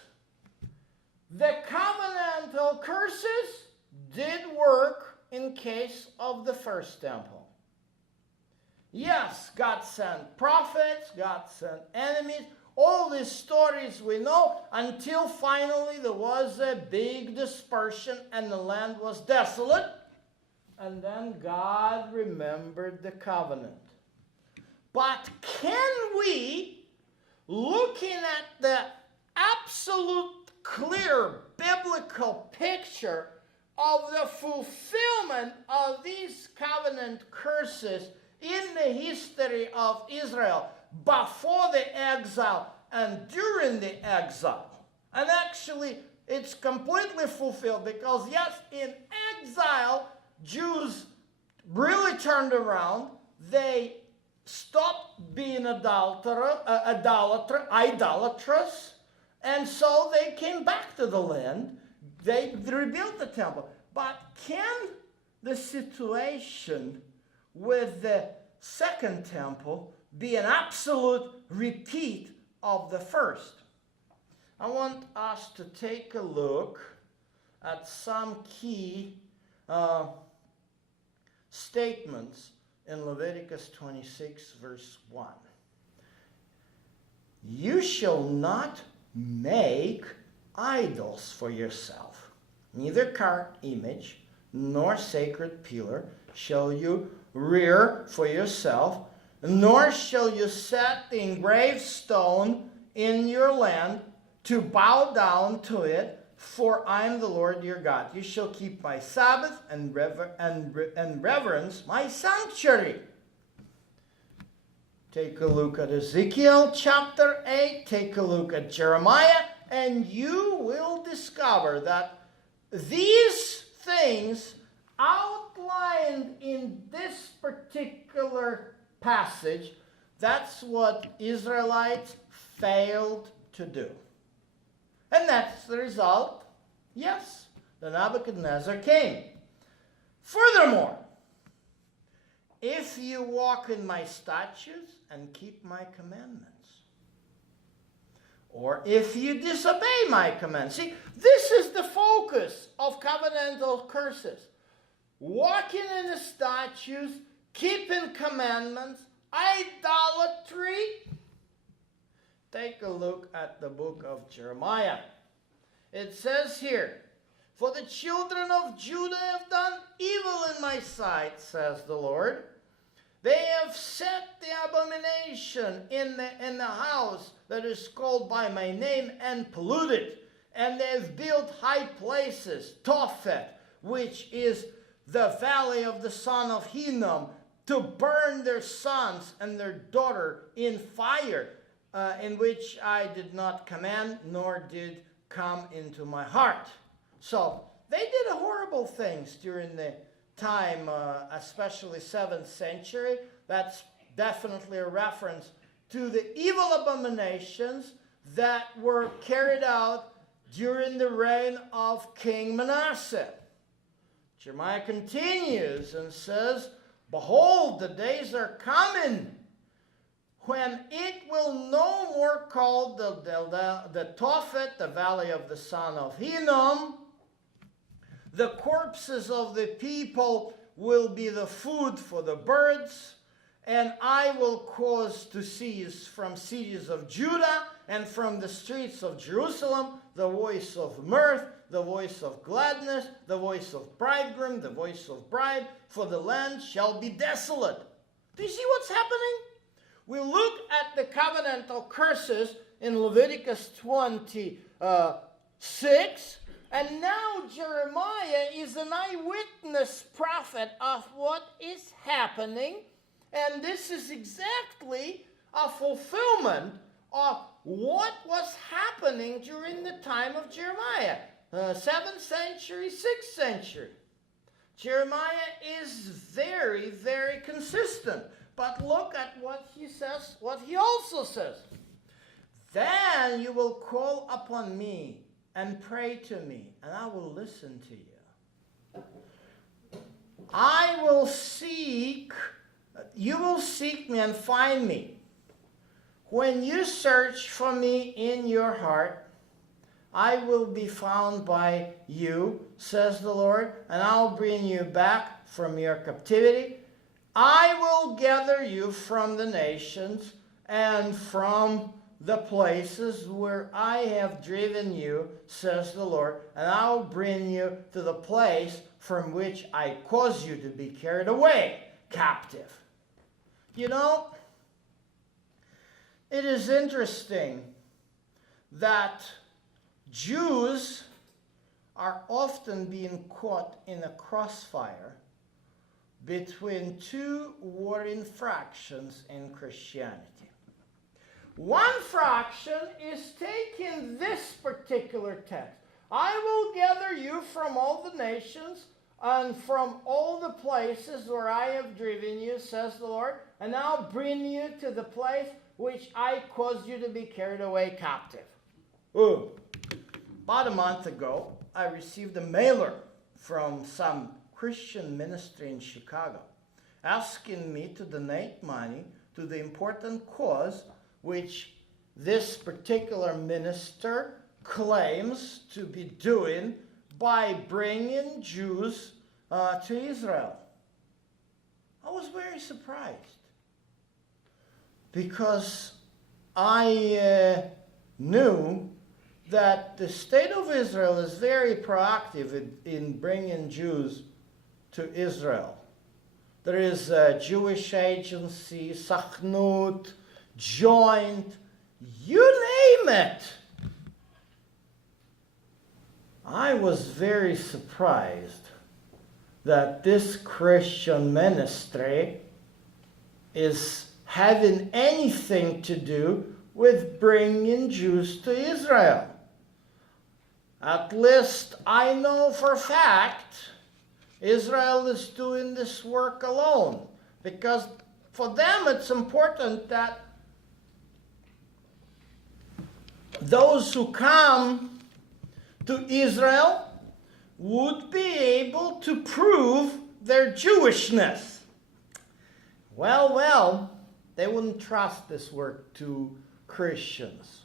the covenantal curses did work in case of the first temple. Yes, God sent prophets, God sent enemies, all these stories we know, until finally there was a big dispersion and the land was desolate. And then God remembered the covenant. But can we, looking at the absolute clear biblical picture of the fulfillment of these covenant curses in the history of Israel before the exile and during the exile. And actually, it's completely fulfilled because, yes, in exile, Jews really turned around. They stopped being idolatrous, and so they came back to the land. They rebuilt the temple. But can the situation with the second temple be an absolute repeat of the first? I want us to take a look at some key statements in Leviticus 26, verse 1. You shall not make idols for yourself, neither carved image nor sacred pillar shall you rear for yourself, nor shall you set the engraved stone in your land to bow down to it, for I am the Lord your God. You shall keep my Sabbath and reverence my sanctuary. Take a look at Ezekiel chapter 8, take a look at Jeremiah, and you will discover that these things outlined in this particular passage, that's what Israelites failed to do. And that's the result. Yes, the Nebuchadnezzar came. Furthermore, if you walk in my statutes and keep my commandments, or if you disobey my commands. See, this is the focus of covenantal curses. Walking in the statutes, keeping commandments, idolatry. Take a look at the book of Jeremiah. It says here, for the children of Judah have done evil in my sight, says the Lord. They have set the abomination in the house that is called by my name and polluted. And they have built high places, Tophet, which is the valley of the son of Hinnom, to burn their sons and their daughter in fire, in which I did not command, nor did come into my heart. So they did horrible things during the time, especially 7th century. That's definitely a reference to the evil abominations that were carried out during the reign of King Manasseh. Jeremiah continues and says, behold, the days are coming when it will no more call the Tophet, the valley of the son of Hinnom. The corpses of the people will be the food for the birds, and I will cause to cease from cities of Judah and from the streets of Jerusalem the voice of mirth, the voice of gladness, the voice of bridegroom, the voice of bride, for the land shall be desolate. Do you see what's happening? We look at the covenantal curses in Leviticus 26, And now Jeremiah is an eyewitness prophet of what is happening. And this is exactly a fulfillment of what was happening during the time of Jeremiah. 7th century, 6th century. Jeremiah is very, very consistent. But look at what he says, what he also says. Then you will call upon me and pray to me, and I will listen to you. You will seek me and find me. When you search for me in your heart, I will be found by you, says the Lord, and I'll bring you back from your captivity. I will gather you from the nations and from the places where I have driven you, says the Lord, and I'll bring you to the place from which I caused you to be carried away captive. You know, it is interesting that Jews are often being caught in a crossfire between two warring fractions in Christianity. One fraction is taking this particular text. I will gather you from all the nations and from all the places where I have driven you, says the Lord, and I'll bring you to the place which I caused you to be carried away captive. Ooh. About a month ago, I received a mailer from some Christian ministry in Chicago asking me to donate money to the important cause which this particular minister claims to be doing by bringing Jews to Israel. I was very surprised because I knew that the state of Israel is very proactive in bringing Jews to Israel. There is a Jewish agency, Sachnut, Joint, you name it. I was very surprised that this Christian ministry is having anything to do with bringing Jews to Israel. At least I know for a fact Israel is doing this work alone, because for them it's important that those who come to Israel would be able to prove their Jewishness. Well, they wouldn't trust this work to Christians.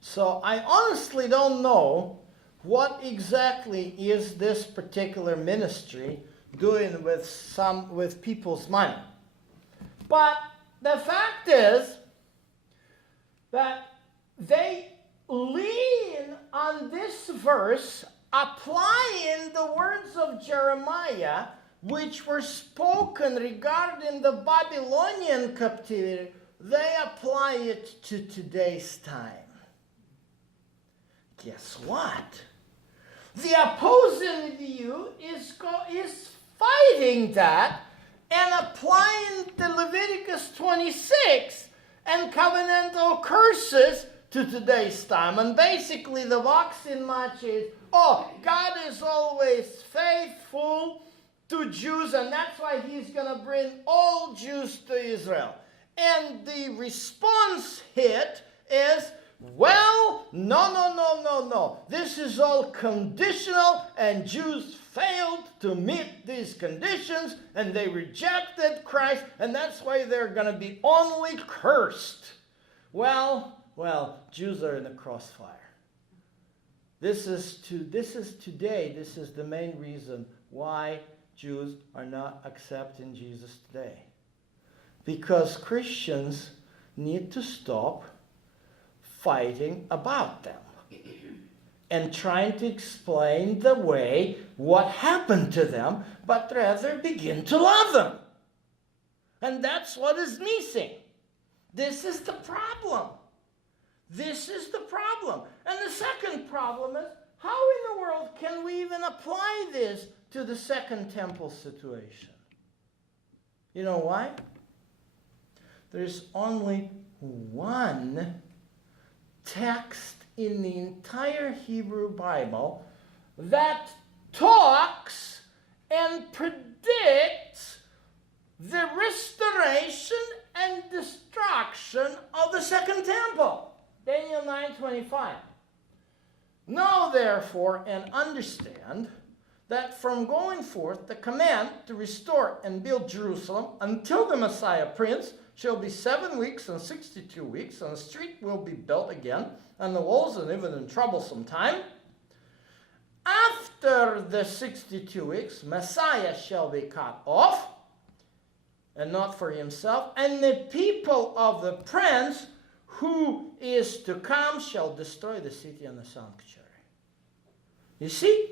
So I honestly don't know what exactly is this particular ministry doing with people's money. But the fact is that they lean on this verse, applying the words of Jeremiah, which were spoken regarding the Babylonian captivity. They apply it to today's time. Guess what? The opposing view is fighting that and applying the Leviticus 26 and covenantal curses to today's time. And basically the boxing match is, God is always faithful to Jews, and that's why he's going to bring all Jews to Israel. And the response hit is, well, no. This is all conditional, and Jews failed to meet these conditions, and they rejected Christ, and that's why they're going to be only cursed. Well, Jews are in the crossfire. This is today. This is the main reason why Jews are not accepting Jesus today. Because Christians need to stop fighting about them and trying to explain the way what happened to them, but rather begin to love them. And that's what is missing. This is the problem. This is the problem. And the second problem is, how in the world can we even apply this to the Second Temple situation? You know why? There's only one text in the entire Hebrew Bible that talks and predicts the restoration and destruction of the Second Temple. Daniel 9:25. Know therefore and understand that from going forth the command to restore and build Jerusalem until the Messiah Prince shall be 7 weeks and 62 weeks, and the street will be built again, and the walls, and even in troublesome time. After the 62 weeks, Messiah shall be cut off, and not for himself, and the people of the prince who is to come shall destroy the city and the sanctuary. You see,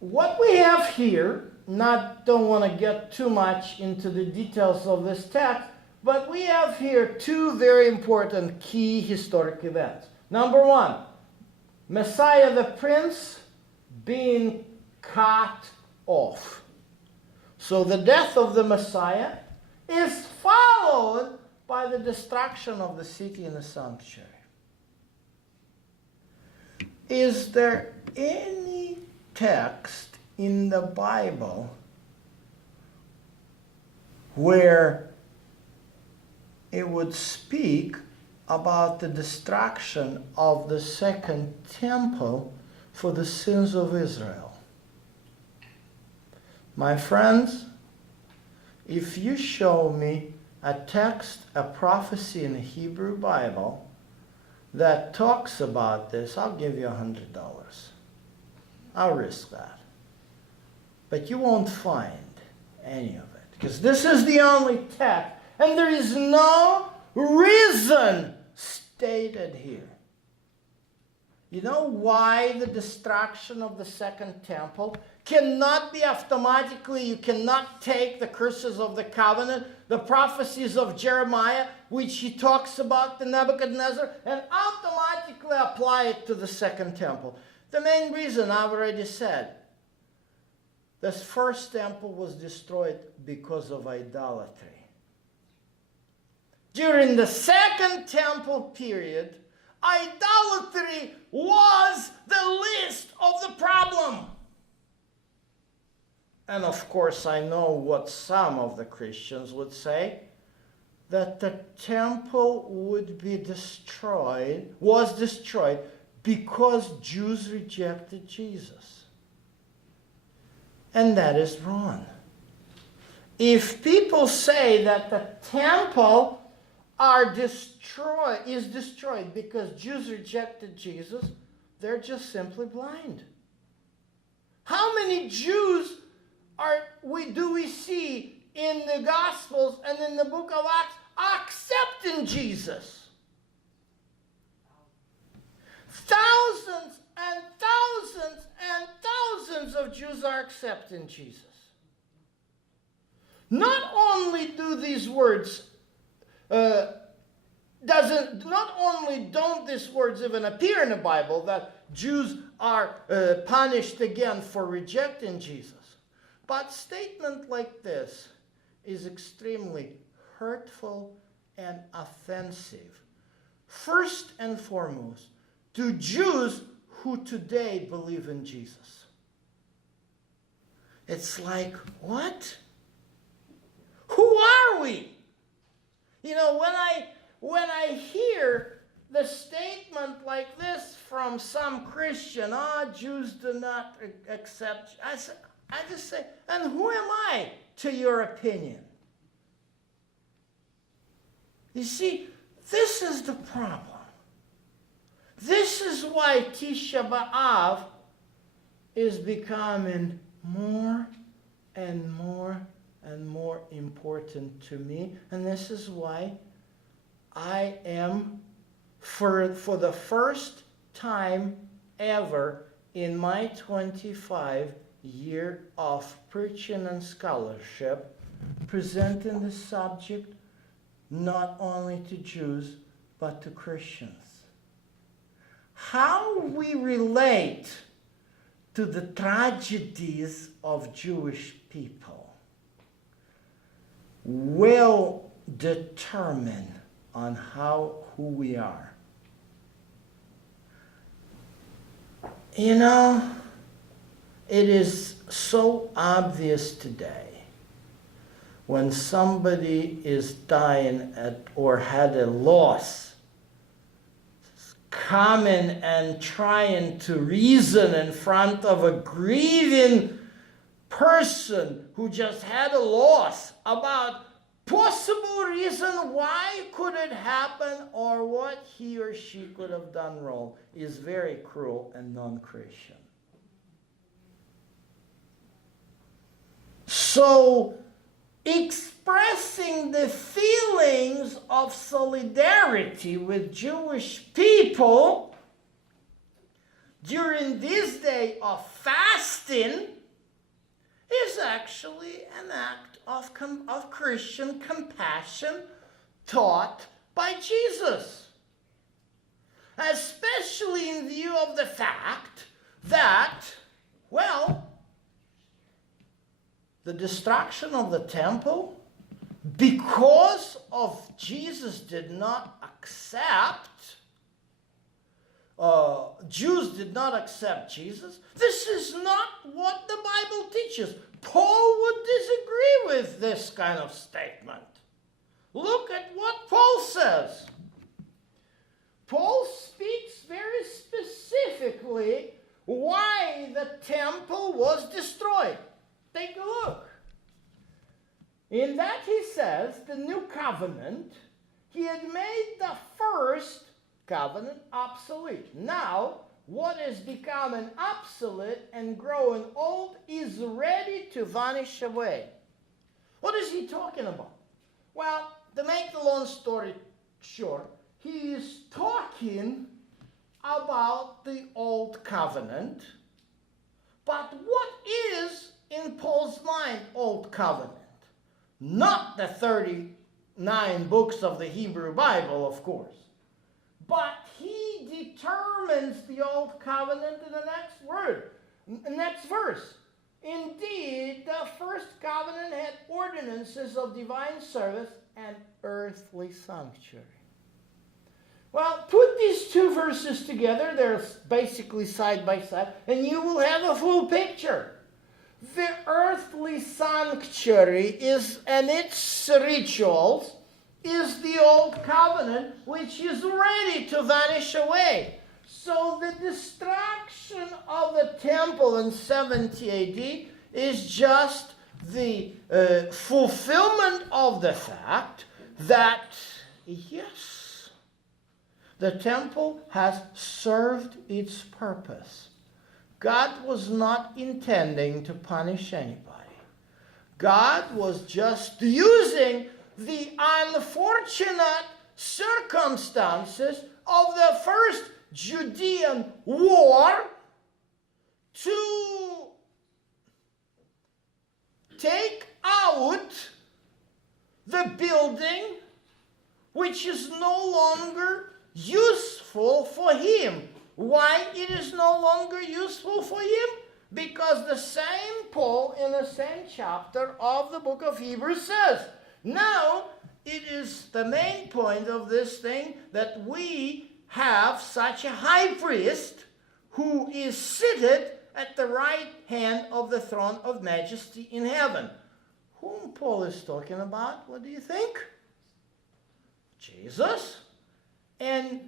what we have here, don't want to get too much into the details of this text, but we have here two very important key historic events. Number one, Messiah the Prince being cut off. So the death of the Messiah is followed by the destruction of the city and the sanctuary. Is there any text in the Bible where it would speak about the destruction of the Second Temple for the sins of Israel? My friends, if you show me a text, a prophecy in the Hebrew Bible that talks about this, I'll give you $100. I'll risk that. But you won't find any of it, because this is the only text, and there is no reason stated here. You know why the destruction of the Second Temple cannot be automatically, you cannot take the curses of the covenant, the prophecies of Jeremiah, which he talks about the Nebuchadnezzar, and automatically apply it to the Second Temple? The main reason I've already said. This first temple was destroyed because of idolatry. During the Second Temple period, idolatry was the least of the problem. And of course, I know what some of the Christians would say, that the temple would be destroyed, was destroyed because Jews rejected Jesus. And that is wrong. If people say that the temple is destroyed because Jews rejected Jesus, they're just simply blind. How many Jews do we see in the Gospels and in the book of Acts accepting Jesus? Thousands and thousands and thousands of Jews are accepting Jesus. Not only do these words not only don't these words even appear in the Bible, that Jews are punished again for rejecting Jesus, but statement like this is extremely hurtful and offensive. First and foremost, to Jews who today believe in Jesus. It's like, what? Who are we? You know, when I hear the statement like this from some Christian, Jews do not accept, I just say, and who am I to your opinion? You see, this is the problem. This is why Tisha B'Av is becoming more and more and more important to me. And this is why I am, for the first time ever in my 25 year of preaching and scholarship, presenting the subject not only to Jews, but to Christians. how we relate to the tragedies of Jewish people will determine on who we are. You know, it is so obvious today when somebody is dying or had a loss, coming and trying to reason in front of a grieving person who just had a loss about possible reason why could it happen or what he or she could have done wrong is very cruel and non-Christian. So, expressing the feelings of solidarity with Jewish people during this day of fasting is actually an act of Christian compassion taught by Jesus. Especially in view of the fact that, well, the destruction of the temple, because of Jesus did not accept, Jews did not accept Jesus. This is not what the Bible teaches. Paul would disagree with this kind of statement. Look at what Paul says. Paul speaks very specifically why the temple was destroyed. Take a look. In that he says, the new covenant, he had made the first covenant obsolete. Now, what is becoming obsolete and growing old is ready to vanish away. What is he talking about? Well, to make the long story short, he is talking about the old covenant. But what is, in Paul's mind, old covenant? Not the 39 books of the Hebrew Bible, of course. But he determines the old covenant in the next verse. Indeed, the first covenant had ordinances of divine service and earthly sanctuary. Well, put these two verses together, they're basically side by side, and you will have a full picture. The earthly sanctuary and its rituals is the old covenant, which is ready to vanish away. So the destruction of the temple in 70 AD is just the fulfillment of the fact that, yes, the temple has served its purpose. God was not intending to punish anybody. God was just using the unfortunate circumstances of the first Judean war to take out the building which is no longer useful for him. Why it is no longer useful for him? Because the same Paul in the same chapter of the book of Hebrews says, now it is the main point of this thing that we have such a high priest who is seated at the right hand of the throne of majesty in heaven. Whom Paul is talking about? What do you think? Jesus. And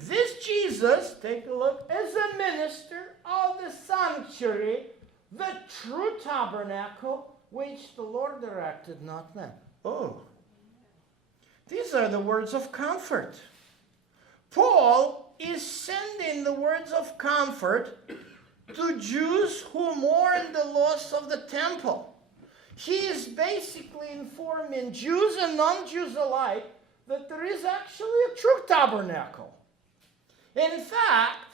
this Jesus, take a look, is a minister of the sanctuary, the true tabernacle, which the Lord erected, not man. Oh, these are the words of comfort. Paul is sending the words of comfort to Jews who mourn the loss of the temple. He is basically informing Jews and non-Jews alike that there is actually a true tabernacle. In fact,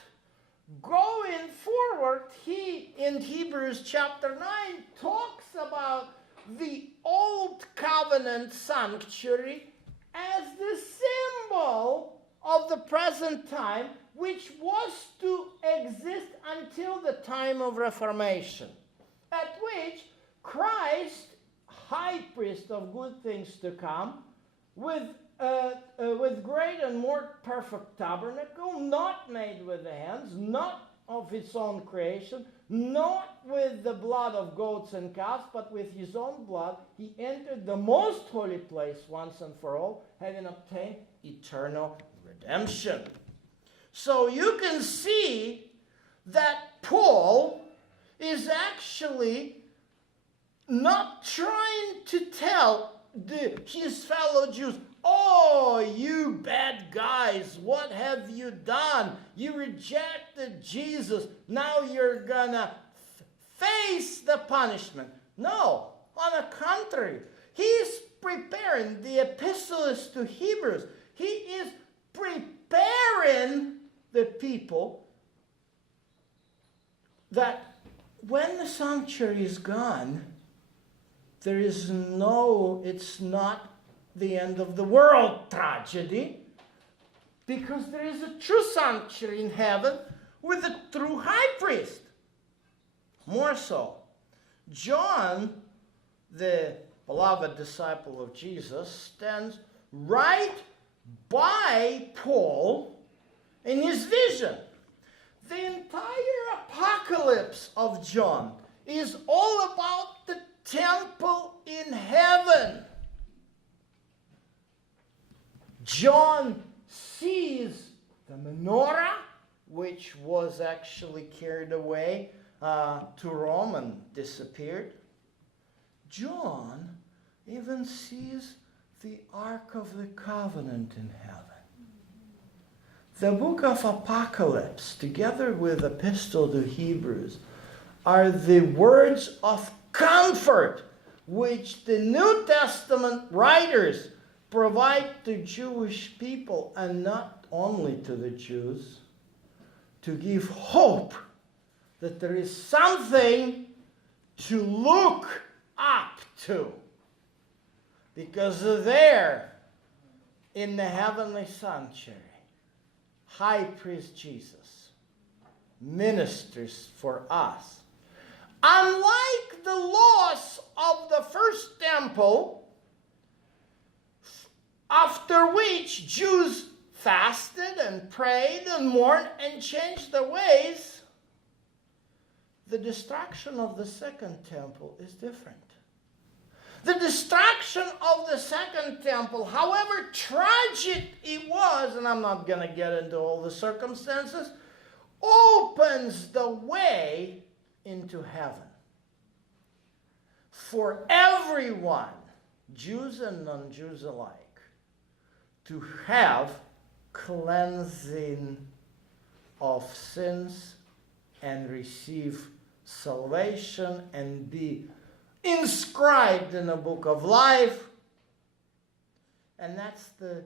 going forward, he, in Hebrews chapter 9, talks about the old covenant sanctuary as the symbol of the present time which was to exist until the time of Reformation, at which Christ, high priest of good things to come, with great and more perfect tabernacle, not made with the hands, not of his own creation, not with the blood of goats and calves, but with his own blood, he entered the most holy place once and for all, having obtained eternal redemption. So you can see that Paul is actually not trying to tell his fellow Jews, oh, you bad guys, what have you done? You rejected Jesus. Now you're gonna face the punishment. No, on the contrary, he's preparing the epistles to Hebrews. He is preparing the people that when the sanctuary is gone, there is it's not the end of the world tragedy, because there is a true sanctuary in heaven with a true high priest. More so, John, the beloved disciple of Jesus, stands right by Paul in his vision. The entire apocalypse of John is all about the temple in heaven. John sees the menorah, which was actually carried away to Rome and disappeared. John even sees the Ark of the Covenant in heaven. The book of Apocalypse, together with the Epistle to Hebrews, are the words of comfort which the New Testament writers provide to Jewish people, and not only to the Jews, to give hope that there is something to look up to. Because there, in the heavenly sanctuary, High Priest Jesus ministers for us. Unlike the loss of the first temple, after which Jews fasted and prayed and mourned and changed their ways, the destruction of the second temple is different. The destruction of the second temple, however tragic it was, and I'm not going to get into all the circumstances, opens the way into heaven for everyone, Jews and non-Jews alike, to have cleansing of sins and receive salvation and be inscribed in the book of life. And that's the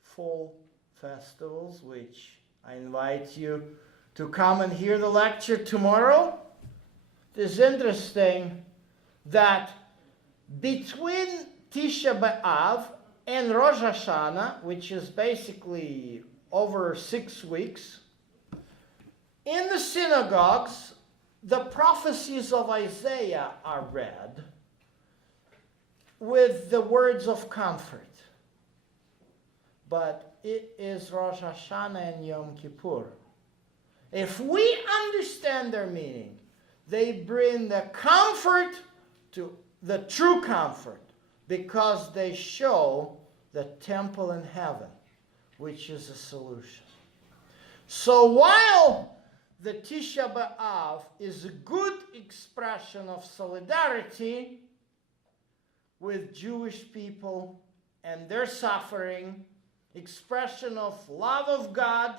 fall festivals, which I invite you to come and hear the lecture tomorrow. It is interesting that between Tisha B'Av and Rosh Hashanah, which is basically over 6 weeks, in the synagogues, the prophecies of Isaiah are read with the words of comfort. But it is Rosh Hashanah and Yom Kippur. If we understand their meaning, they bring the comfort to the true comfort, because they show the temple in heaven, which is a solution. So while the Tisha B'Av is a good expression of solidarity with Jewish people and their suffering, expression of love of God,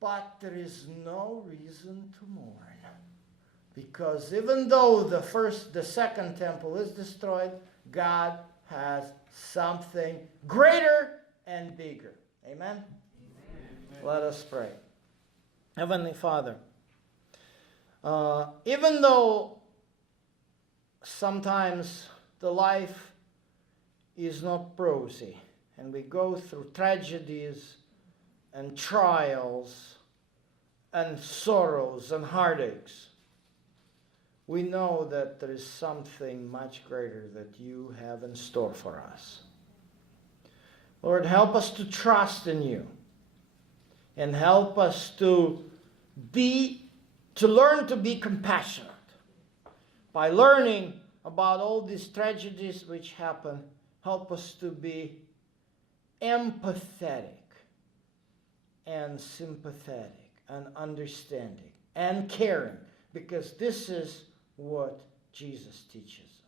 but there is no reason to mourn. Because even though the second temple is destroyed, God has something greater and bigger. Amen? Amen. Let us pray. Heavenly Father, even though sometimes the life is not rosy and we go through tragedies and trials and sorrows and heartaches, we know that there is something much greater that you have in store for us. Lord, help us to trust in you, and help us to learn to be compassionate. By learning about all these tragedies which happen, help us to be empathetic and sympathetic and understanding and caring, because this is what Jesus teaches.